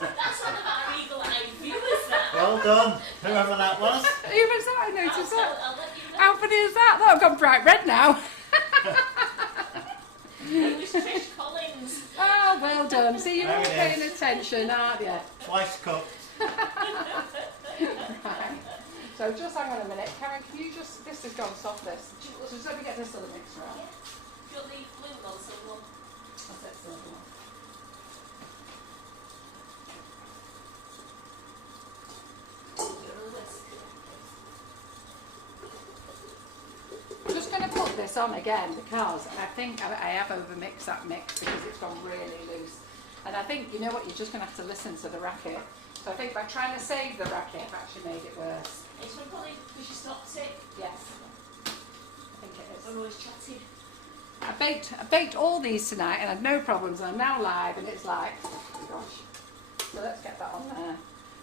That's one of our eagle-eyed viewers, that. Well done. Whoever that was. Who was that? I noticed that. I'll let you know. How funny is that? That I've gone bright red now. It was Trish Collins. Oh, well done. See, you're all There it paying is. attention, aren't you? Twice cooked. Right. So just hang on a minute. Karen, can you just, this has gone soft, this. Just let me get this other mixer out. Do you want the blue one, silver one? I'll take the other one. I'm just going to put this on again because I think I have overmixed that mix because it's gone really loose. And I think, you know what, you're just going to have to listen to the racket. So I think by trying to save the racket, I've actually made it worse. It's from probably because you stopped it. Yes, I think it is. I'm always chatting. I baked all these tonight and had no problems, and I'm now live and it's like, oh gosh. So let's get that on there.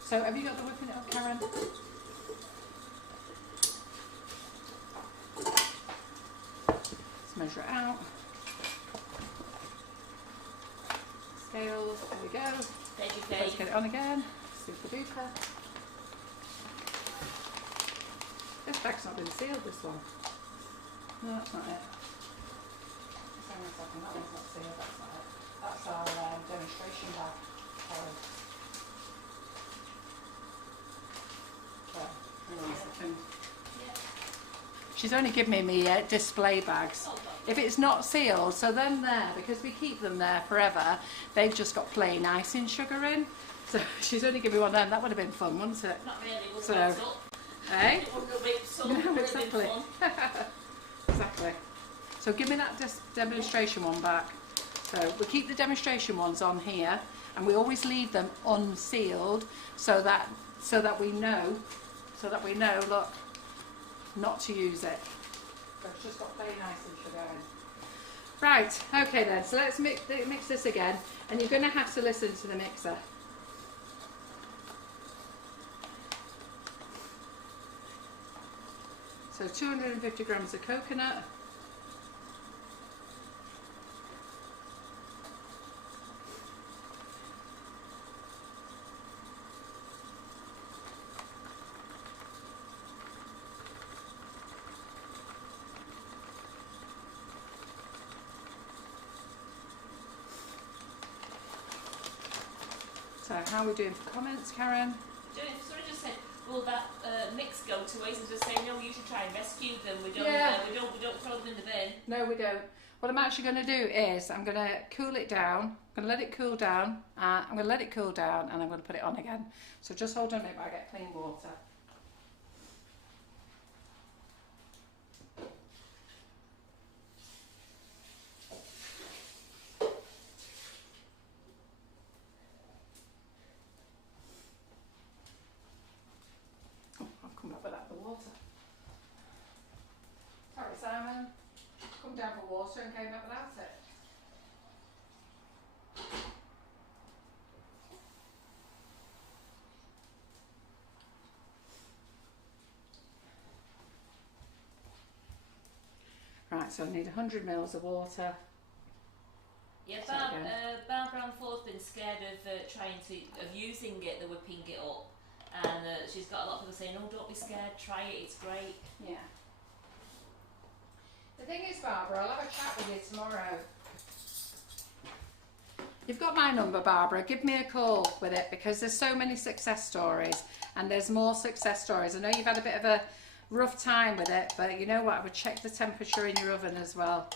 So have you got the whipping it up, Karen? Let's measure it out. Scales, there we go. Let's get it on again. Super duper. This bag's not been sealed, this one. No, that's not it. Hang on a second, that one's not sealed, that's not it. That's our demonstration bag. Hang on a second. She's only given me display bags. If it's not sealed, so then there, because we keep them there forever, they've just got plain icing sugar in. So she's only given me one of them. That would have been fun, wouldn't it? Not really, it So, wouldn't so. Eh? It wouldn't have been so. No, exactly. Exactly. So give me that demonstration one back. So we keep the demonstration ones on here, and we always leave them unsealed, so that we know, look, not to use it. So it's just got plain icing sugar in. Right. Okay then. So let's mix this again, and you're going to have to listen to the mixer. So 250 grams of coconut. So how are we doing for comments, Karen? Sort of just said, will that mix go to waste? And just saying, no, we usually try and rescue them. We don't. Yeah. We don't throw them in the bin. No, we don't. What I'm actually going to do is I'm going to cool it down. I'm going to let it cool down. I'm going to let it cool down, and I'm going to put it on again. So just hold on a minute while I get clean water. water. Sorry, Simon. Come down for water and came up without it. Right, so I need 100 mils of water. Yeah, Barbara on 4's been scared of using it, the whipping it up, and she's got a lot of people saying, "Oh, don't be scared, try it, it's great." Yeah. The thing is, Barbara, I'll have a chat with you tomorrow. You've got my number, Barbara. Give me a call with it, because there's so many success stories, and there's more success stories. I know you've had a bit of a rough time with it, but you know what? I would check the temperature in your oven as well.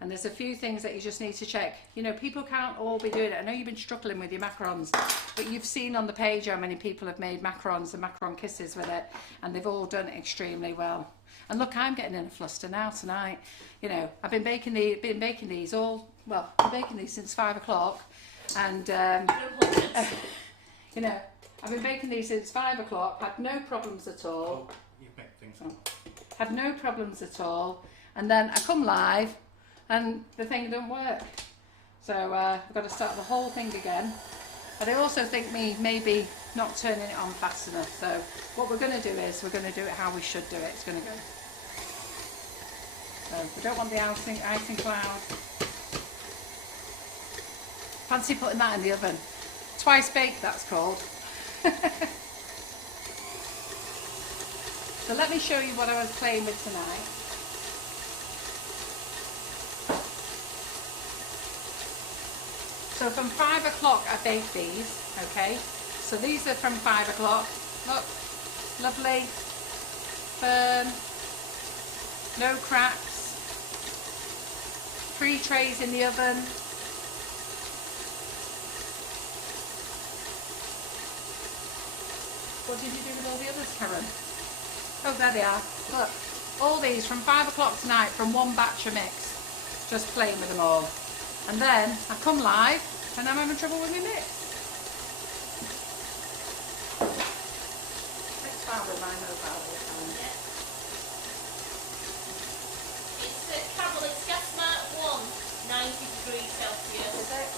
And there's a few things that you just need to check. You know, people can't all be doing it. I know you've been struggling with your macarons, but you've seen on the page how many people have made macarons and macaron kisses with it, and they've all done extremely well. And look, I'm getting in a fluster now tonight. You know, I've been baking these I've been baking these since 5 o'clock, and you know, I've been baking these since 5 o'clock. Had no problems at all. Oh, you make things. Had no problems at all, and then I come live, and the thing don't work. So I've got to start the whole thing again. But I also think me maybe not turning it on fast enough. So what we're going to do is we're going to do it how we should do it. It's going to go. So we don't want the icing cloud. Fancy putting that in the oven. Twice baked, that's called. So let me show you what I was playing with tonight. So from 5 o'clock I baked these, okay? So these are from 5 o'clock. Look, lovely, firm, no cracks, 3 trays in the oven. What did you do with all the others, Karen? Oh, there they are. Look, all these from 5 o'clock tonight from one batch of mix. Just playing with them all. And then I come live and I'm having trouble with my mix. Let's start with my mobile here. Yeah. It's Carol, it's gas mark 1, 90 degrees Celsius. Is it?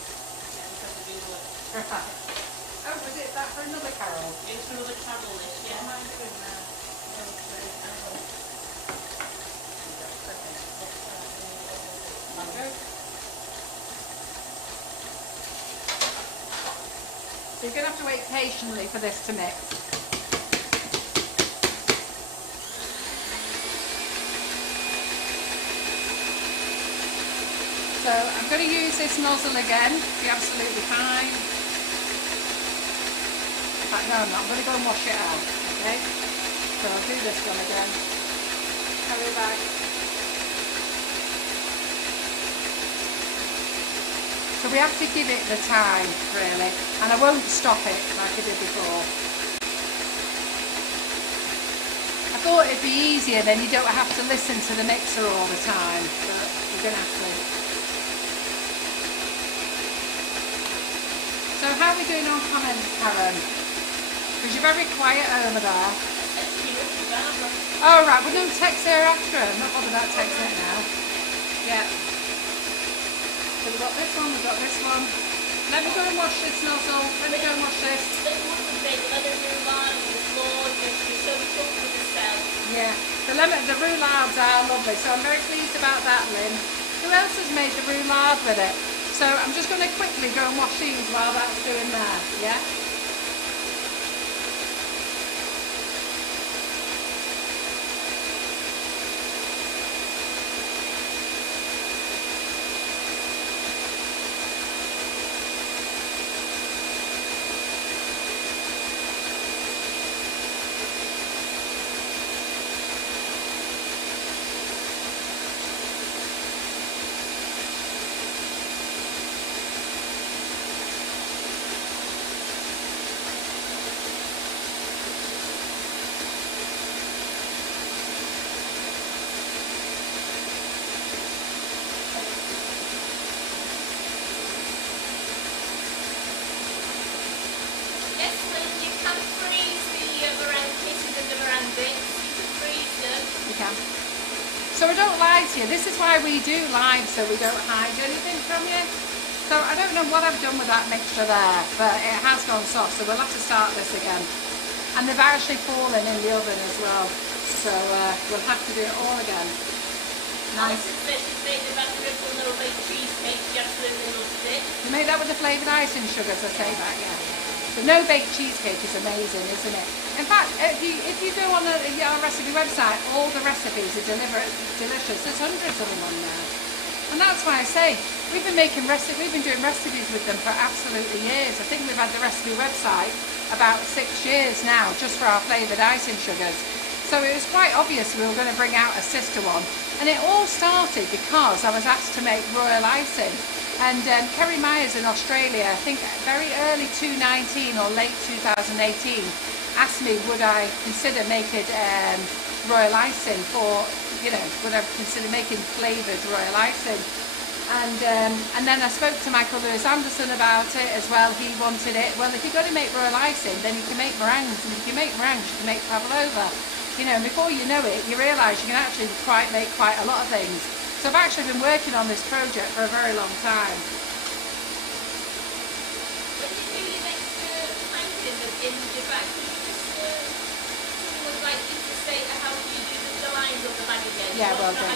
Yeah, because of your work. Oh, was it that for another Carol? It was another Carol list, yeah. What am I doing now? So you're going to have to wait patiently for this to mix. So I'm going to use this nozzle again, be absolutely fine. In fact, no, I'm not. I'm going to go and wash it out, okay? So I'll do this one again. Carry it back. So we have to give it the time, really, and I won't stop it like I did before. I thought it'd be easier, then you don't have to listen to the mixer all the time, but you're going to have to. So how are we doing on comments, Karen? Because you're very quiet over there. Oh right, well no text there after. I'm not bothered about texting it now. Yeah. So we've got this one, we've got this one. Let me go and wash this nozzle. Let me go and wash this. Yeah, the roulards are lovely, so I'm very pleased about that, Lynn. Who else has made the roulade with it? So I'm just going to quickly go and wash these while that's doing there, yeah? So I don't lie to you. This is why we do live, so we don't hide anything from you. So I don't know what I've done with that mixture there, but it has gone soft, so we'll have to start this again. And they've actually fallen in the oven as well, so we'll have to do it all again. Nice. She's made the Buttercream little baked cheesecake, she absolutely loves it. You made that with the flavoured icing sugars, I say that, yeah. The no baked cheesecake is amazing, isn't it? In fact, if you go on our recipe website, all the recipes are delicious. There's hundreds of them on there. And that's why I say, we've been doing recipes with them for absolutely years. I think we've had the recipe website about 6 years now, just for our flavoured icing sugars. So it was quite obvious we were going to bring out a sister one. And it all started because I was asked to make royal icing. And Kerry Myers in Australia, I think very early 2019 or late 2018, asked me would I consider making royal icing for, would I consider making flavoured royal icing. And then I spoke to Michael Lewis Anderson about it as well. He wanted it. Well, if you're going to make royal icing, then you can make meringues. And if you make meringues, you can make pavlova. And before you know it, you realise you can actually make quite a lot of things. So I've actually been working on this project for a very long time. When you do your next icing in your bag, could you just would like you to say how do you do the lines on the bag again? Yeah, well done.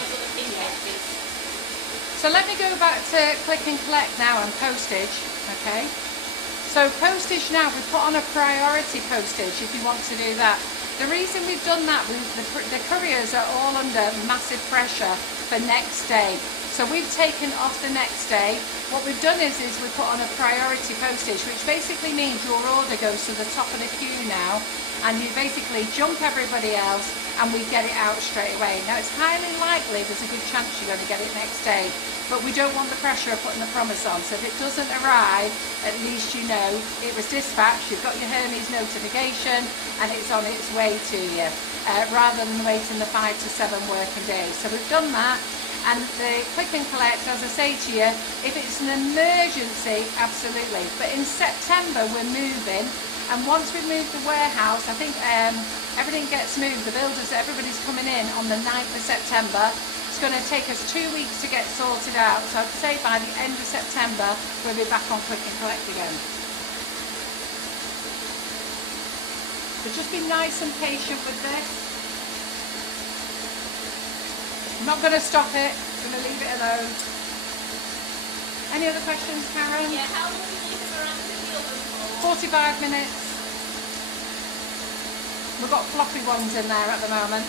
So let me go back to click and collect now and postage, okay? So postage now, we put on a priority postage if you want to do that. The reason we've done that, the couriers are all under massive pressure for next day. So we've taken off the next day. What we've done is we put on a priority postage, which basically means your order goes to the top of the queue now, and you basically jump everybody else and we get it out straight away. Now it's highly likely there's a good chance you're going to get it next day, but we don't want the pressure of putting the promise on. So if it doesn't arrive, at least you know it was dispatched, you've got your Hermes notification and it's on its way to you, rather than waiting the 5 to 7 working days. So we've done that. And the click and collect, as I say to you, if it's an emergency, absolutely. But in September we're moving, and once we move the warehouse, I think everything gets moved. The builders, everybody's coming in on the 9th of September. It's going to take us 2 weeks to get sorted out. So I'd say by the end of September we'll be back on click and collect again. So just be nice and patient with this. I'm not going to stop it, I'm going to leave it alone. Any other questions, Karen? Yeah, how long do you leave the meringue in the oven for? 45 minutes. We've got floppy ones in there at the moment.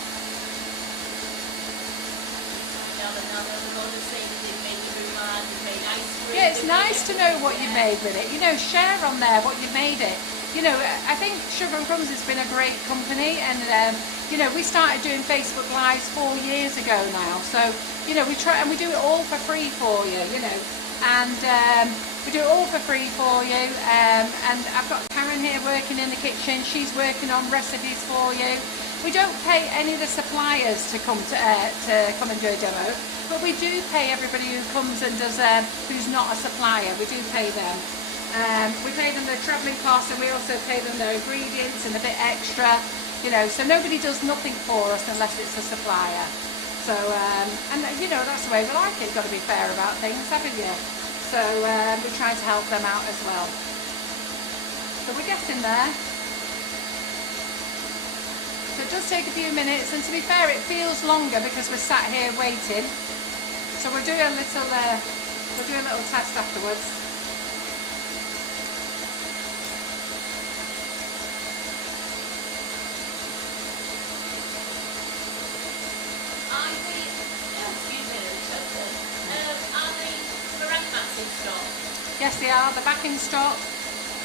Yeah, it's nice to know what you made with it. Share on there what you made it. I think Sugar and Crumbs has been a great company, and we started doing Facebook Lives 4 years ago now. So we try and we do it all for free for you, and we do it all for free for you. And I've got Karen here working in the kitchen. She's working on recipes for you. We don't pay any of the suppliers to come come and do a demo, but we do pay everybody who comes and does who's not a supplier. We do pay them. We pay them their travelling costs, and we also pay them their ingredients and a bit extra. So nobody does nothing for us unless it's a supplier. So and that's the way we like it. You've got to be fair about things, haven't you? So we're trying to help them out as well. So we're getting there. So it does take a few minutes, and to be fair, it feels longer because we're sat here waiting. So we'll do a little test afterwards. Yes, they are. They're back in stock,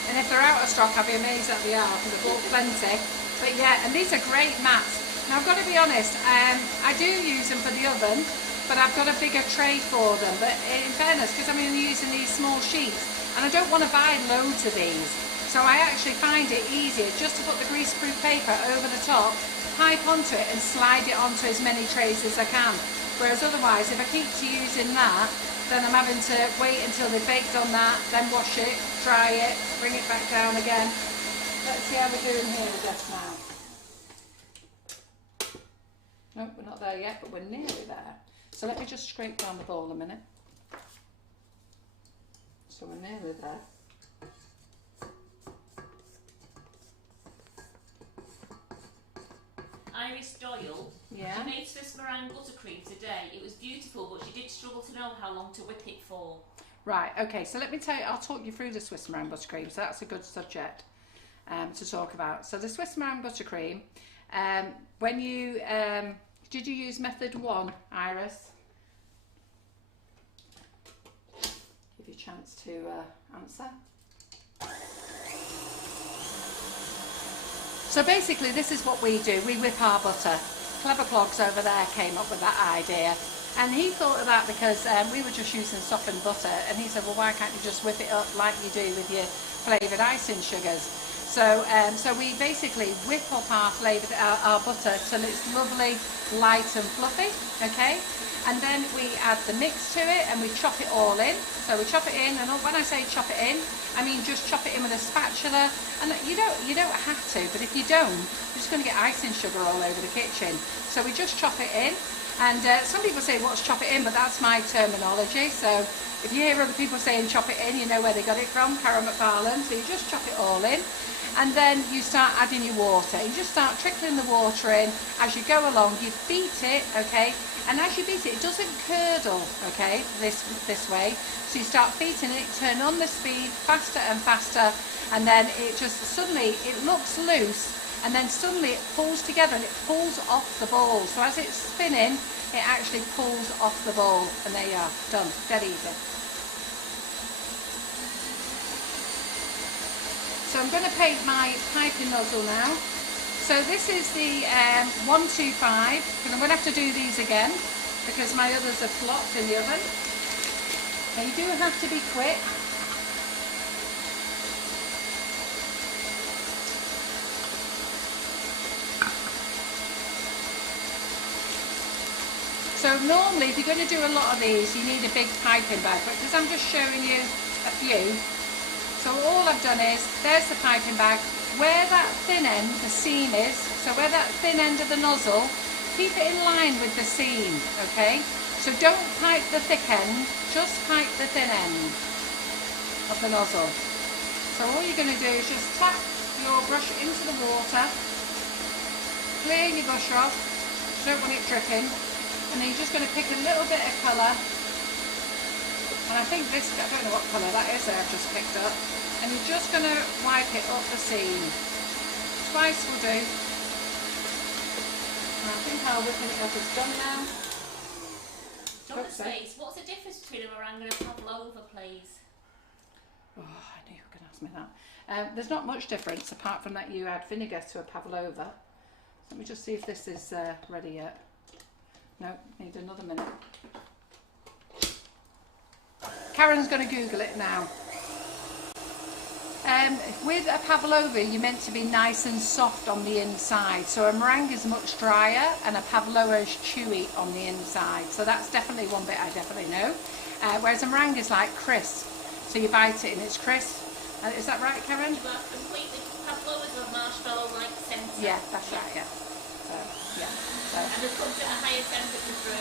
and if they're out of stock, I'll be amazed that they are, because I've bought plenty. But yeah, and these are great mats. Now I've got to be honest, I do use them for the oven, but I've got a bigger tray for them. But in fairness, because I'm only using these small sheets, and I don't want to buy loads of these, so I actually find it easier just to put the greaseproof paper over the top, pipe onto it, and slide it onto as many trays as I can. Whereas otherwise, if I keep using that, then I'm having to wait until they've baked on that, then wash it, dry it, bring it back down again. Let's see how we're doing here just now. No, we're not there yet, but we're nearly there. So let me just scrape down the bowl a minute. So we're nearly there. Iris Doyle, Yeah. she made Swiss meringue buttercream today. It was beautiful, but she did struggle to know how long to whip it for. Right, okay, so let me tell you, I'll talk you through the Swiss meringue buttercream, so that's a good subject to talk about. So the Swiss meringue buttercream, when you, did you use method 1, Iris? Give you a chance to answer. So basically this is what we do, we whip our butter. Clever Clogs over there came up with that idea. And he thought of that because we were just using softened butter, and he said, well, why can't you just whip it up like you do with your flavoured icing sugars? So so we basically whip up our butter till it's lovely, light and fluffy, okay? And then we add the mix to it and we chop it all in. So we chop it in, and when I say chop it in, I mean just chop it in with a spatula. And you don't have to, but if you don't, you're just going to get icing sugar all over the kitchen. So we just chop it in. And some people say, what's chop it in? But that's my terminology. So if you hear other people saying chop it in, you know where they got it from, McFarland. So you just chop it all in. And then you start adding your water. You just start trickling the water in. As you go along, you beat it, okay? And as you beat it, it doesn't curdle, okay, this way. So you start beating it, turn on the speed faster and faster. And then it just suddenly, it looks loose. And then suddenly it pulls together and it pulls off the ball. So as it's spinning, it actually pulls off the ball. And there you are, done, dead easy. So I'm going to paint my piping nozzle now. So this is the 125, and I'm going to have to do these again because my others are flopped in the oven. Now you do have to be quick. So normally if you're going to do a lot of these, you need a big piping bag, but because I'm just showing you a few, so all I've done is, there's the piping bag, where that thin end, the seam is, so where that thin end of the nozzle, keep it in line with the seam, okay? So don't pipe the thick end, just pipe the thin end of the nozzle. So all you're going to do is just tap your brush into the water, clear your brush off, you don't want it dripping. And then you're just going to pick a little bit of colour, and I think this, I don't know what colour that is that I've just picked up, and you're just going to wipe it up the seam. Twice will do. And I think our whipping it up is done now. Dr. Stace, what's the difference between a meringue and a pavlova, please? Oh, I knew you were going to ask me that. There's not much difference apart from that you add vinegar to a pavlova. Let me just see if this is ready yet. No, need another minute. Karen's going to Google it now. With a pavlova, you're meant to be nice and soft on the inside. So a meringue is much drier and a pavlova is chewy on the inside. So that's definitely one bit I definitely know. Whereas a meringue is like crisp. So you bite it and it's crisp. Is that right, Karen? You are completely, pavlovas are marshmallow-like centre. Yeah, that's right, yeah. So, yeah. And they're cooked at a higher temperature for...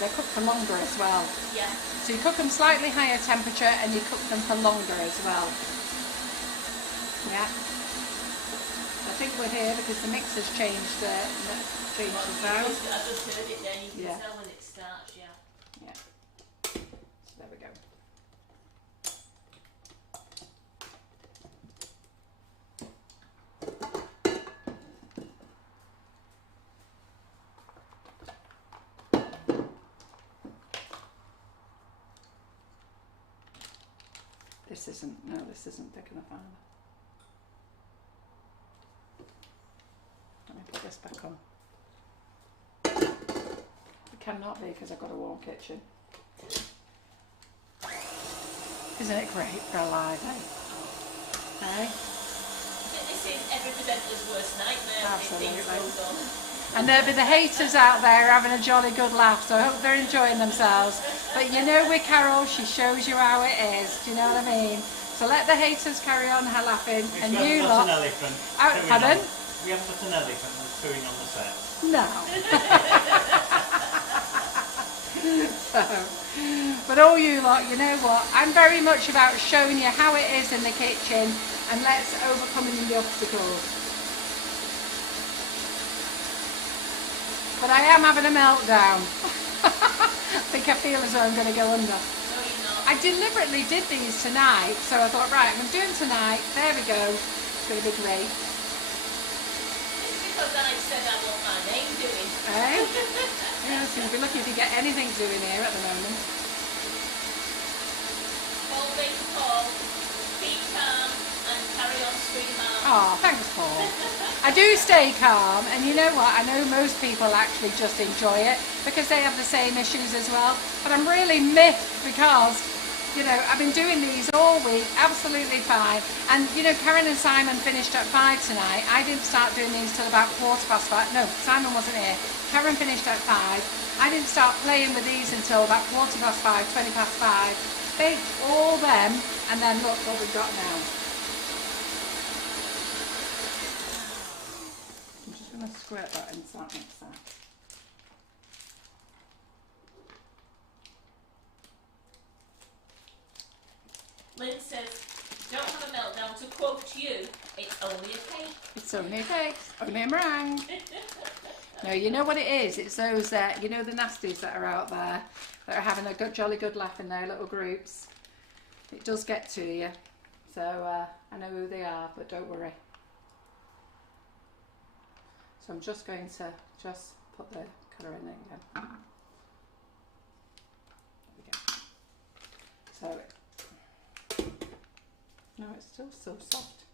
They're cooked for longer as well. Yeah. So you cook them slightly higher temperature and you cook them for longer as well. Yeah. I think we're here because the mix has changed the sound. I just heard it there, you can tell when it starts, yeah. Yeah. So there we go. This isn't thick enough either. Let me put this back on. It cannot be because I've got a warm kitchen. Isn't it great for a live, eh? Hey? This is every presenter's worst nightmare. Absolutely. And there'll be the haters out there having a jolly good laugh, so I hope they're enjoying themselves. But you know with Carol, she shows you how it is. Do you know what I mean? So let the haters carry on laughing, and you lot. An elephant. Pardon? We haven't got an elephant. pooing on the set. No. So, but all you lot, you know what? I'm very much about showing you how it is in the kitchen, and let's overcome the obstacles. But I am having a meltdown. I feel as though I'm going to go under. No, you're not. I deliberately did these tonight, so I thought, right, I'm going to do them tonight. There we go. It's going to be great. It's because I said I want my name doing. Eh? Yes, you'll be lucky if you get anything doing here at the moment. Paul, make Paul, be calm and carry on screaming out. Oh, thanks, Paul. I do stay calm, and you know what? I know most people actually just enjoy it because they have the same issues as well. But I'm really miffed because, you know, I've been doing these all week, absolutely fine. And, you know, Karen and Simon finished at 5 tonight. I didn't start doing these till about 5:15. No, Simon wasn't here. Karen finished at 5. I didn't start playing with these until about 5:15, 5:20. Baked all them, and then look what we've got now. I'm just going to squirt that into that mixer. Lynn says, don't have a meltdown. To quote you, it's only a cake. It's only a cake, only a meringue. No, you know what it is? It's those, you know, the nasties that are out there that are having a good, jolly good laugh in their little groups. It does get to you. So I know who they are, but don't worry. So I'm just going to just put the colour in it again. There we go. So, no, it's still so soft.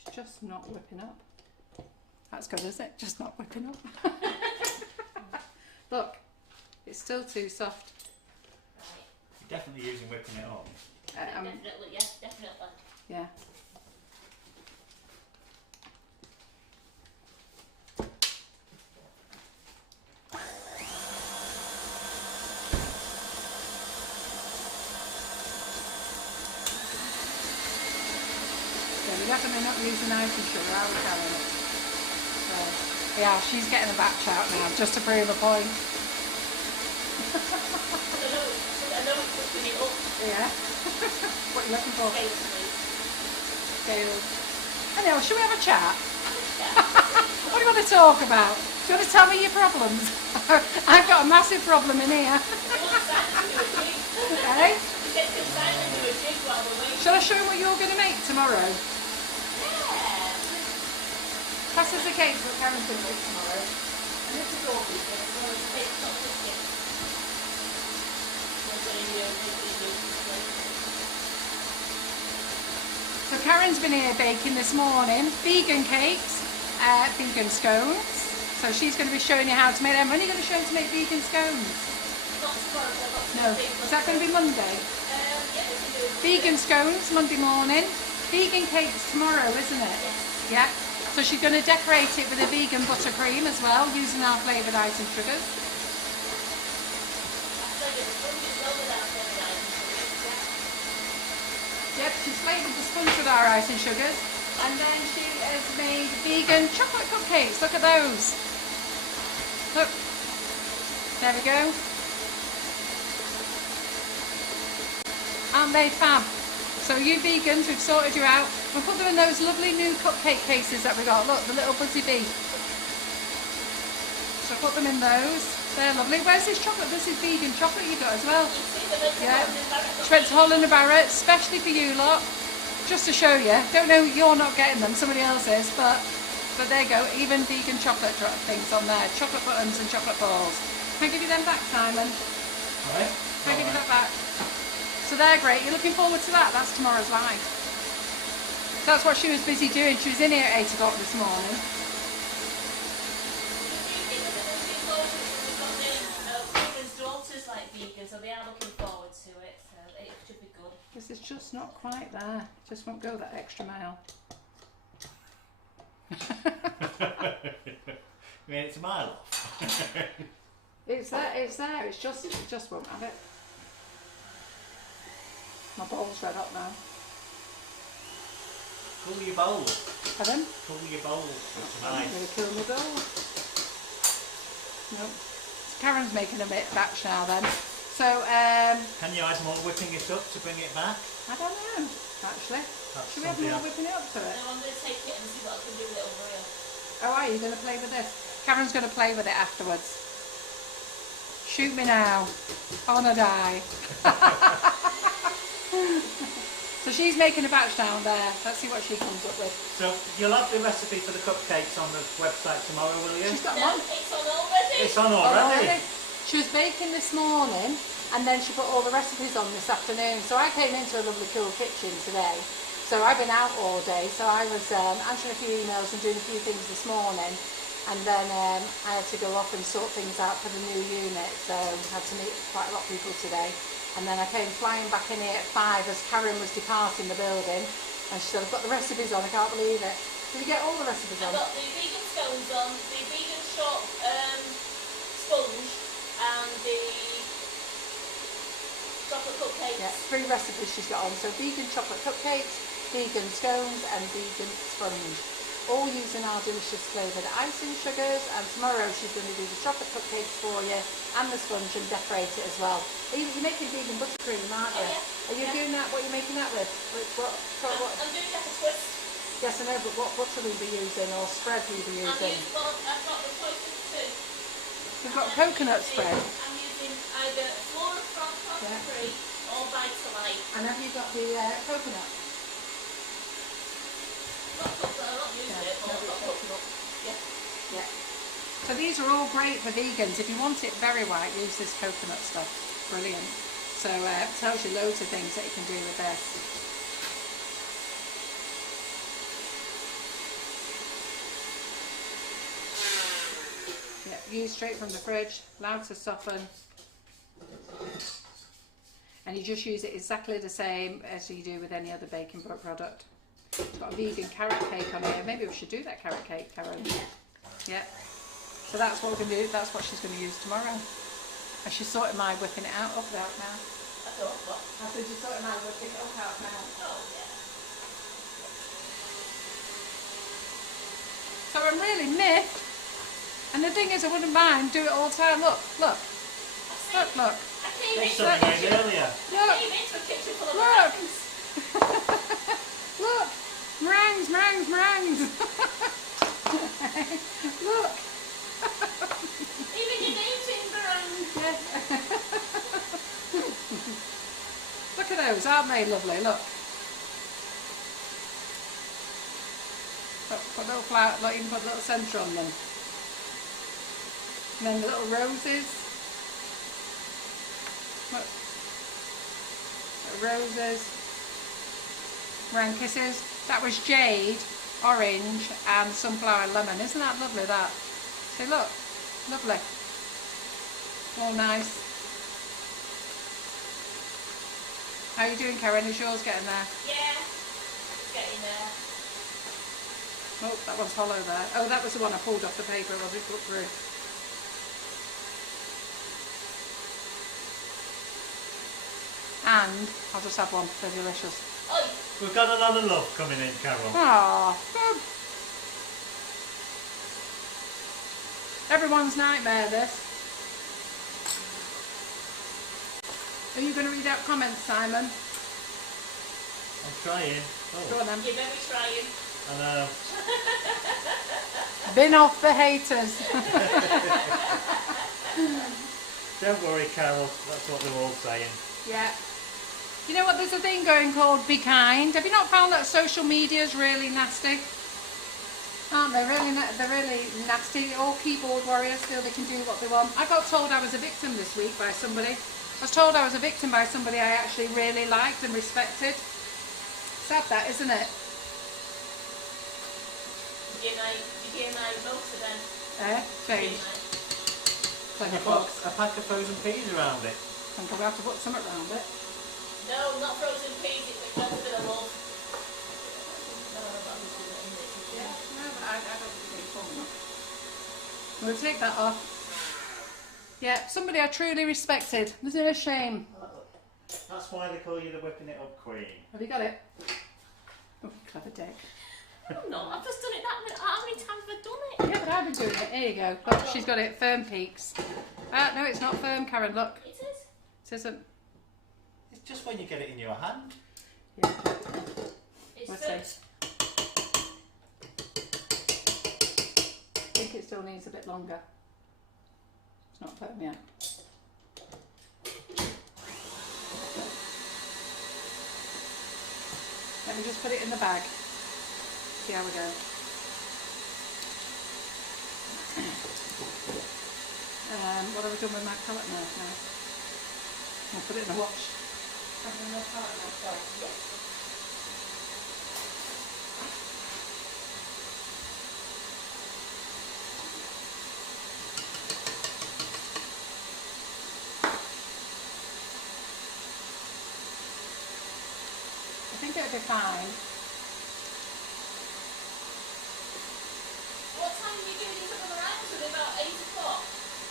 It's just not whipping up. That's good, isn't it? Just not whipping up. Look, it's still too soft. Right. You're definitely using whipping it up. Definitely, yes, definitely. Yeah. We're definitely not using icing sugar, are we, Karen? So, yeah, she's getting a batch out now, just to prove a point. I know it's whipping it up. Yeah. What are you looking for? Scales, please. Scales. I know, should we have a chat? Yeah. What do you want to talk about? Do you want to tell me your problems? I've got a massive problem in here. Okay? Shall I show you what you're going to make tomorrow? Pass us the cake that Karen's going to make tomorrow. And this is all vegan as well as cake, not biscuit. So Karen's been here baking this morning. Vegan cakes, vegan scones. So she's going to be showing you how to make them. When are you going to show them to make vegan scones? Not tomorrow, No. Is that going to be Monday? Vegan scones Monday morning. Vegan cakes tomorrow, isn't it? Yes. Yeah. So she's going to decorate it with a vegan buttercream as well, using our flavoured icing sugars. Yep, she's flavoured the sponge with our icing sugars. And then she has made vegan chocolate cupcakes. Look at those. Look. There we go. Aren't they fab? So you vegans, we've sorted you out. We'll put them in those lovely new cupcake cases that we got. Look, the little buzzy bee. So put them in those. They're lovely. Where's this chocolate? This is vegan chocolate you got as well. Yeah. She went to Holland and Barrett, especially for you lot. Just to show you. Don't know, you're not getting them, somebody else is, but there you go. Even vegan chocolate things on there. Chocolate buttons and chocolate balls. Can I give you them back, Simon? Right. Can I give you that back? So they're great. You're looking forward to that? That's tomorrow's live. So that's what she was busy doing. She was in here at 8 o'clock this morning. Daughters like vegan, so they are looking forward to it. So it should be good. This is just not quite there. It just won't go that extra mile. I mean, it's a mile off. It's there. It's there. It just won't have it. My bowl's red up now. Cool your bowl. Pardon? Cool your bowl. I'm going to kill my bowl. Nope. So Karen's making a batch now then. So, can you add more whipping it up to bring it back? I don't know, actually. Should we have more whipping it up to it? No, I'm going to take it and see what I can do with it over here. Oh, are you going to play with this? Karen's going to play with it afterwards. Shoot me now. On a die. So she's making a batch down there. Let's see what she comes up with. So you'll have the recipe for the cupcakes on the website tomorrow, will you? She's got No, one. it's on already. It's on already. She was baking this morning and then she put all the recipes on this afternoon. So I came into a lovely cool kitchen today. So I've been out all day. So I was answering a few emails and doing a few things this morning. And then I had to go off and sort things out for the new unit. So I had to meet quite a lot of people today. And then I came flying back in here at 5 as Karen was departing the building. And she said, I've got the recipes on, I can't believe it. Did you get all the recipes on? I've got the vegan scones on, the vegan short sponge, and the chocolate cupcakes. Yeah, 3 recipes she's got on. So vegan chocolate cupcakes, vegan scones and vegan sponge. All using our delicious flavoured icing sugars, and tomorrow she's going to do the chocolate cupcakes for you and the sponge and decorate it as well. You're making vegan buttercream, aren't you? Oh, yeah. Are you doing that? What are you making that with? What? I'm doing like a twist. Yes, I know, but what butter will you be using or spread will you be using? I've got the choice of 2. We've got coconut spread. I'm using either Flora from free or Vitalite. And have you got the coconut? Yeah. So these are all great for vegans. If you want it very white, use this coconut stuff. Brilliant. So it tells you loads of things that you can do with this. Yeah, use straight from the fridge, allowed to soften. And you just use it exactly the same as you do with any other baking product. It's got a vegan carrot cake on here. Maybe we should do that carrot cake, Karen. Yeah. So that's what we're going to do. That's what she's going to use tomorrow. And she's sorting my whipping it out now. I thought, what? I said she's sorting my whipping it out now. Oh, yeah. So I'm really miffed. And the thing is, I wouldn't mind do it all the time. Look. Look. I came into a kitchen. Earlier. Look. I came into a kitchen full of Look. meringues. Look. Meringues. Look. Even your name's in meringue. Yeah. Look at those, aren't they lovely? Look. Put little flower, like you can put a little centre on them. And then the little roses. Look. Little roses. Round kisses. That was jade, orange and sunflower lemon. Isn't that lovely, that? See, look. Lovely. All nice. How are you doing, Karen? Is yours getting there? Yeah, it's getting there. Oh, that one's hollow there. Oh, that was the one I pulled off the paper. Was it put through? And I'll just have one. They're delicious. Oh, We've got a lot of love coming in, Carol. Aww. Everyone's nightmare, this. Are you going to read out comments, Simon? I'm trying. Go on then. you're very trying. I know. Bin off the haters. Don't worry, Carol. That's what they're all saying. Yeah. You know what, there's a thing going called Be Kind. Have you not found that social media is really nasty? Aren't they? They're really nasty. All keyboard warriors feel they can do what they want. I got told I was a victim this week by somebody. I was told I was a victim by somebody I actually really liked and respected. Sad that, isn't it? Did you and I motor then? Change. Can you put a pack of frozen peas around it? I think I'll have to put something around it. No, not frozen peas, it's a bit of love. Yeah, no, but I don't think it's fun enough. We'll take that off. Yeah, somebody I truly respected. Isn't it a shame? That's why they call you the whipping it up queen. Have you got it? Oh, clever dick. No, I've just done it that many. How many times have I done it? Yeah, but I've been doing it. Here you go. Look, she's got it. Firm peaks. No, it's not firm, Karen. Look. It is. It isn't. It's just when you get it in your hand. Yeah. It's Let's firm. see. I think it still needs a bit longer. It's not firm yet. Let me just put it in the bag. See how we go. What have we done with my palette knife now? I'll put it in the wash. Have we enough palette knife? Yes. I think it'll be fine. What time are you doing these other rounds? Are they about 8 o'clock?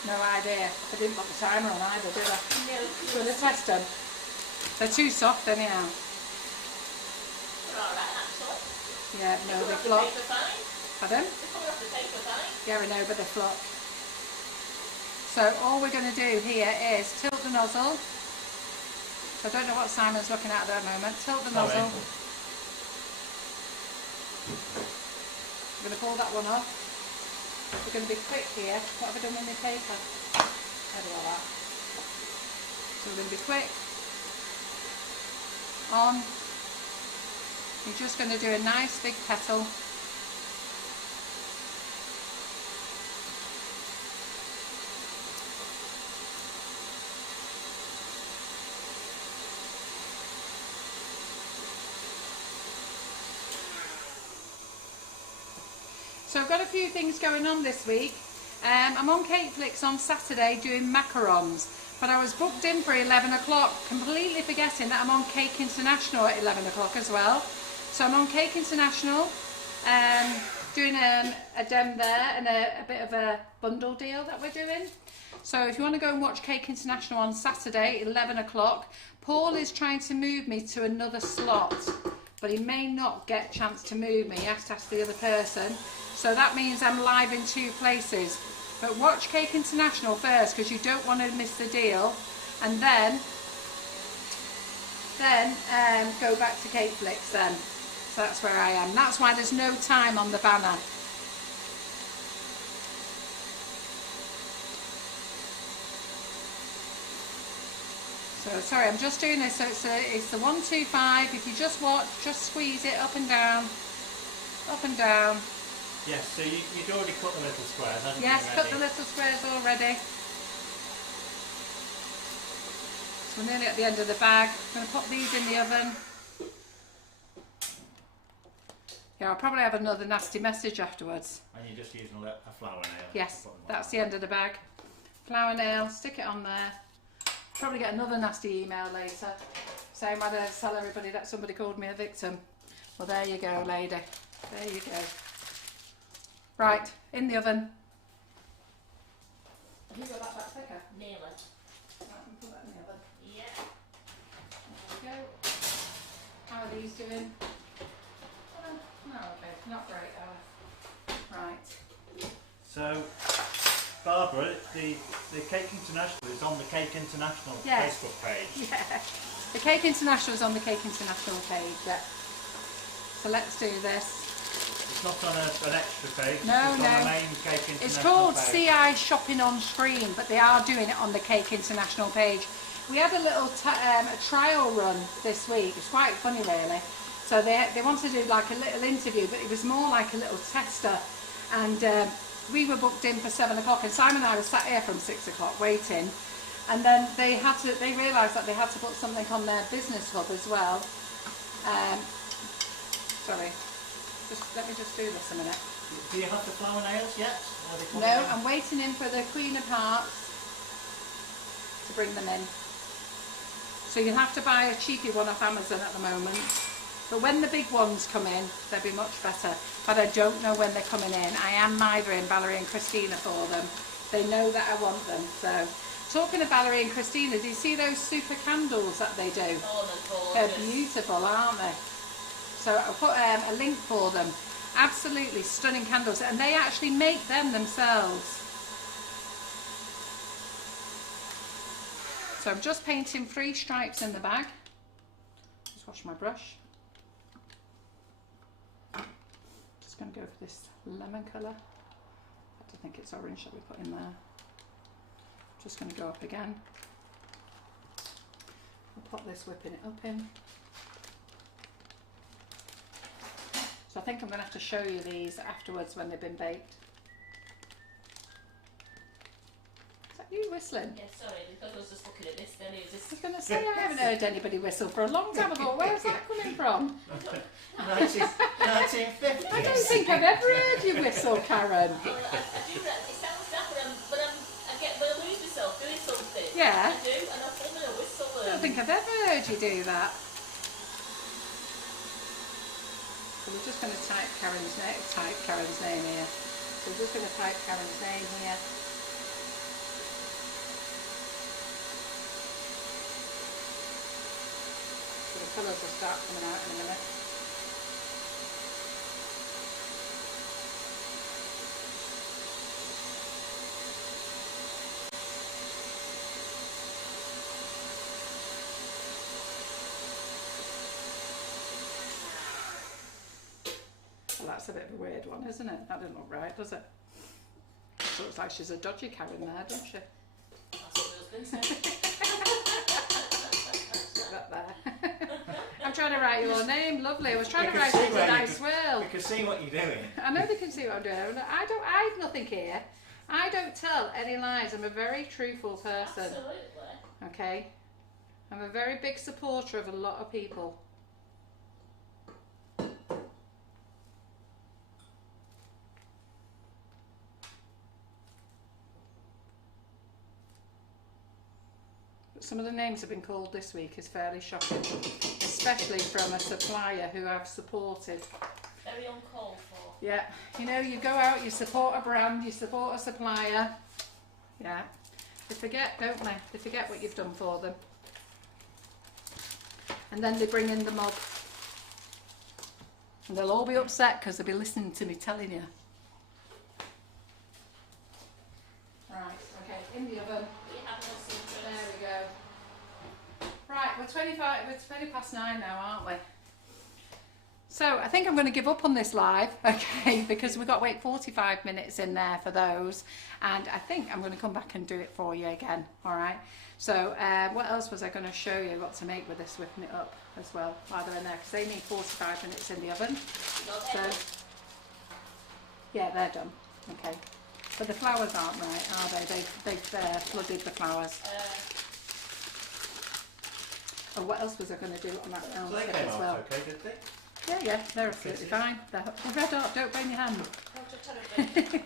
No idea. I didn't put the timer on either, did I? No. So they test them. They're too soft anyhow. They're alright, actually. Yeah, no, They they come off flock. the paper fine. Pardon? They come off the paper fine. Yeah, I know, but they flock. So all we're going to do here is tilt the nozzle. So I don't know what Simon's looking at the moment. Tilt the nozzle. We're going to pull that one off. We're going to be quick here. What have I done with my paper? I do all that. So we're going to be quick. On. You're just going to do a nice big petal. So I've got a few things going on this week. I'm on Cake Flicks on Saturday doing macarons, but I was booked in for 11 o'clock, completely forgetting that I'm on Cake International at 11 o'clock as well. So I'm on Cake International, doing a dem there and a bit of a bundle deal that we're doing. So if you want to go and watch Cake International on Saturday, 11 o'clock, Paul is trying to move me to another slot, but he may not get a chance to move me. He has to ask the other person. So that means I'm live in 2 places. But watch Cake International first because you don't want to miss the deal. And then go back to Cake Flicks then. So that's where I am. That's why there's no time on the banner. So sorry, I'm just doing this. So it's the 125. If you just watch, just squeeze it up and down, up and down. Yes, so you'd already cut the little squares, haven't you? Yes, cut the little squares already. So we're nearly at the end of the bag. I'm going to pop these in the oven. Yeah, I'll probably have another nasty message afterwards. And you're just using a flour nail. Yes, that's the end of the bag. Flour nail, stick it on there. Probably get another nasty email later saying whether to tell everybody that somebody called me a victim. Well, there you go, lady. There you go. Right, in the oven. Have you got that back thicker? Nearly. Right, and put that in the oven. Yeah. There we go. How are these doing? No, okay, not great, Right. So, Barbara, the Cake International is on the Cake International Yes. Facebook page. Yeah. The Cake International is on the Cake International page, yeah. So let's do this. It's not on an extra page, No, it's no. on the main Cake International It's called page. CI Shopping on Screen, but they are doing it on the Cake International page. We had a little a trial run this week. It's quite funny, really. So they wanted to do like a little interview, but it was more like a little tester. And we were booked in for 7 o'clock, and Simon and I were sat here from 6 o'clock waiting. And then they realised that they had to put something on their business hub as well. Sorry. Let me just do this a minute. Do you have the flour nails yet? Or are they coming No, in? I'm waiting in for the Queen of Hearts to bring them in. So you'll have to buy a cheapy one off Amazon at the moment. But when the big ones come in, they'll be much better. But I don't know when they're coming in. I am mithering Valerie and Christina for them. They know that I want them. So, talking of Valerie and Christina, do you see those super candles that they do? Oh, they're They're gorgeous. beautiful, aren't they? So I'll put a link for them. Absolutely stunning candles, and they actually make them themselves. So I'm just painting 3 stripes in the bag. Just wash my brush. Just going to go for this lemon colour. I think it's orange that we put in there. Just going to go up again. I'll put this whipping it up in. So I think I'm going to have to show you these afterwards when they've been baked. Is that you whistling? Yeah, sorry, because I was just looking at this then it was just... I was going to say, I haven't heard anybody whistle for a long time. I thought, where's that coming from? 1950. I don't think I've ever heard you whistle, Karen. Well, I do that. It sounds daft when I lose myself doing something. Yeah. I do, and I'm going to whistle. I don't think I've ever heard you do that. So we're just going to type Karen's name here. So we're just going to type Karen's name here. So the colours will start coming out in a minute. Well, that's a bit of a weird one, isn't it? That doesn't look right, does it? It looks like she's a dodgy Karen there, doesn't she? That's what my husband said. Put that there. I'm trying to write your name, lovely. I was trying to They write can it see in a where you nice swirl. You can see what you're doing. I know they can see what I'm doing. I don't hide nothing here. I don't tell any lies. I'm a very truthful person. Absolutely. Okay? I'm a very big supporter of a lot of people. Some of the names have been called this week is fairly shocking, especially from a supplier who I've supported. Very uncalled for. Yeah, you know, you go out, you support a brand, you support a supplier. Yeah, they forget, don't they? They forget what you've done for them. And then they bring in the mob. And they'll all be upset because they'll be listening to me telling you. Right, okay, in the oven. There we go. Right, we're 20 past 9 now, aren't we? So I think I'm going to give up on this live, okay, because we've got to wait 45 minutes in there for those, and I think I'm going to come back and do it for you again, all right? So what else was I going to show you what to make with this, whipping it up as well while they're in there, because they need 45 minutes in the oven. So yeah, they're done, okay. But the flowers aren't right, are they? They've flooded the flowers. Oh, what else was I going to do on that So they outfit came as out well? okay, did they? Yeah, they're absolutely fine. They're red hot, don't burn your hand.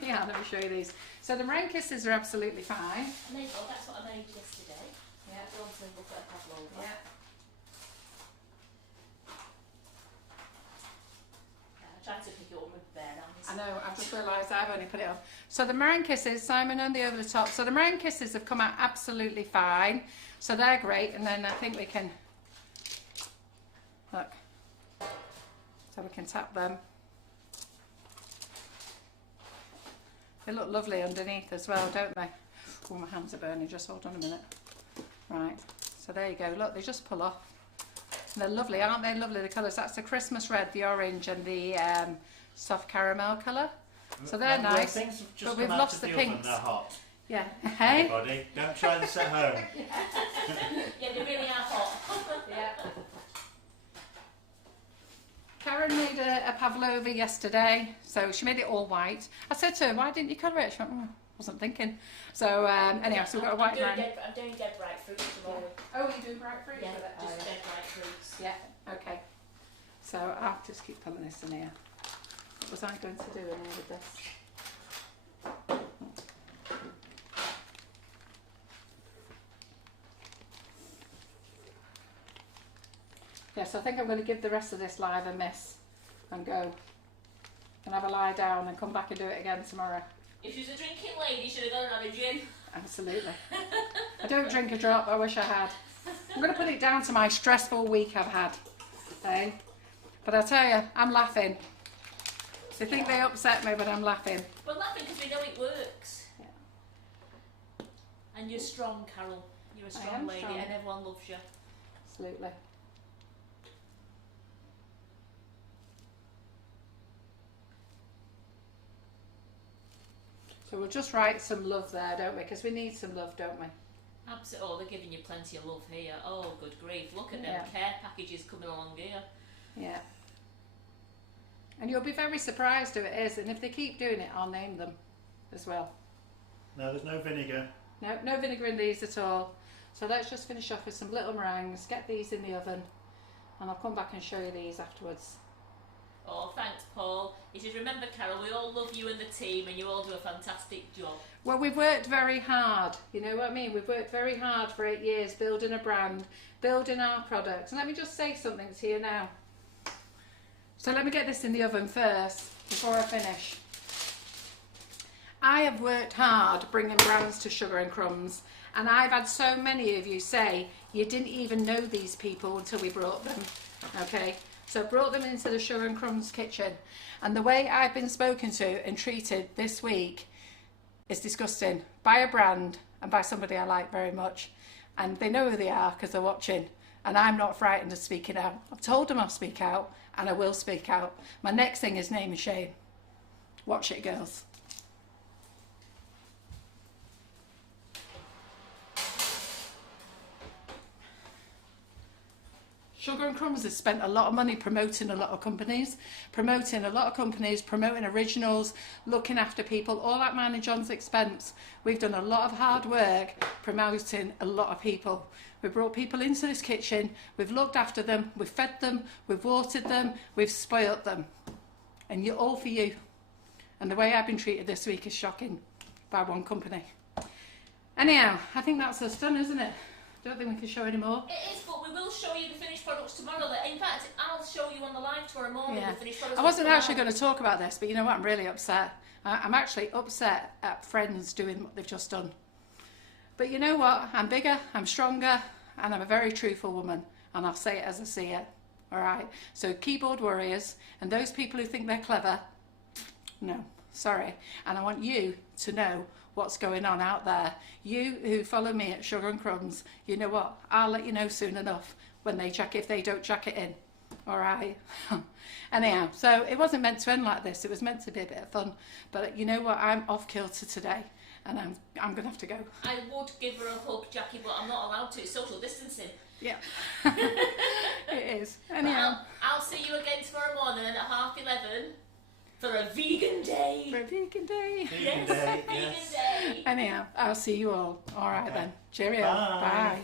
Yeah, let me show you these. So the meringue kisses are absolutely fine. And there you go, that's what I made yesterday. Yeah. Bronson will get pavlova. Yeah. I tried to pick it up with bare hands. I know, I've just realised I've only put it on. So the meringue kisses, Simon only over the top. So the meringue kisses have come out absolutely fine. So they're great, and then I think we can, look, so we can tap them. They look lovely underneath as well, don't they? Oh, my hands are burning, just hold on a minute. Right, so there you go, look, they just pull off. And they're lovely, aren't they lovely, the colours? That's the Christmas red, the orange, and the soft caramel colour. So they're nice, Things have just but we've come out lost of the the oven, pinks. they're hot. Yeah, hey? Everybody, don't try this at home. Yeah, they really are hot. Yeah. Karen made a pavlova yesterday, so she made it all white. I said to her, why didn't you colour it? She went, wasn't thinking. So anyhow, so we've got a white meringue. I'm doing dead bright fruits tomorrow. Oh, you do bright fruit Yeah, with it? just Oh, dead bright fruits. yeah. Yeah, okay. So I'll just keep putting this in here. What was I going to do in here with this? Yes, I think I'm going to give the rest of this live a miss and go and have a lie down and come back and do it again tomorrow. If she was a drinking lady, you should have gone and had a gin. Absolutely. I don't drink a drop, I wish I had. I'm going to put it down to my stressful week I've had. Okay? But I tell you, I'm laughing. They think they upset me, but I'm laughing. We're laughing because we know it works. Yeah. And you're strong, Carol. You're a strong lady, strong. and everyone loves you. Absolutely. So we'll just write some love there, don't we? Because we need some love, don't we? Absolutely. Oh, they're giving you plenty of love here. Oh, good grief. Look at them care packages coming along here. Yeah. And you'll be very surprised who it is. And if they keep doing it, I'll name them as well. No, there's no vinegar. No, no vinegar in these at all. So let's just finish off with some little meringues. Get these in the oven. And I'll come back and show you these afterwards. Oh, thanks, Paul. He says, remember, Carol, we all love you and the team, and you all do a fantastic job. Well, we've worked very hard. You know what I mean? We've worked very hard for 8 years building a brand, building our products. And let me just say something to you now. So let me get this in the oven first before I finish. I have worked hard bringing brands to Sugar and Crumbs, and I've had so many of you say you didn't even know these people until we brought them. Okay, so I brought them into the Sugar and Crumbs kitchen, and the way I've been spoken to and treated this week is disgusting by a brand and by somebody I like very much, and they know who they are because they're watching. And I'm not frightened of speaking out. I've told them I'll speak out, and I will speak out. My next thing is name and shame. Watch it, girls. Sugar and Crumbs has spent a lot of money promoting a lot of companies, promoting originals, looking after people, all at mine and John's expense. We've done a lot of hard work promoting a lot of people. We've brought people into this kitchen, we've looked after them, we've fed them, we've watered them, we've spoilt them. And you're all for you. And the way I've been treated this week is shocking by one company. Anyhow, I think that's us done, isn't it? Don't think we can show any more. It is, but we will show you the finished products tomorrow. In fact, I'll show you on the live tomorrow morning the finished products. I wasn't actually going to talk about this, but you know what? I'm really upset. I'm actually upset at friends doing what they've just done. But you know what? I'm bigger, I'm stronger, and I'm a very truthful woman. And I'll say it as I see it. All right? So keyboard warriors and those people who think they're clever, no, sorry. And I want you to know what's going on out there. You who follow me at Sugar and Crumbs, you know what? I'll let you know soon enough when they jack, if they don't jack it in. All right. Anyhow, so it wasn't meant to end like this. It was meant to be a bit of fun. But you know what? I'm off kilter today, and I'm gonna have to go. I would give her a hug, Jackie, but I'm not allowed to. It's social distancing. Yeah. It is. Anyhow, I'll see you again tomorrow morning at 11:30 for a vegan day. For a vegan day. Vegan Yes, day, vegan yes. day. Anyhow, I'll see you all. All right then. Cheerio. Bye. Bye.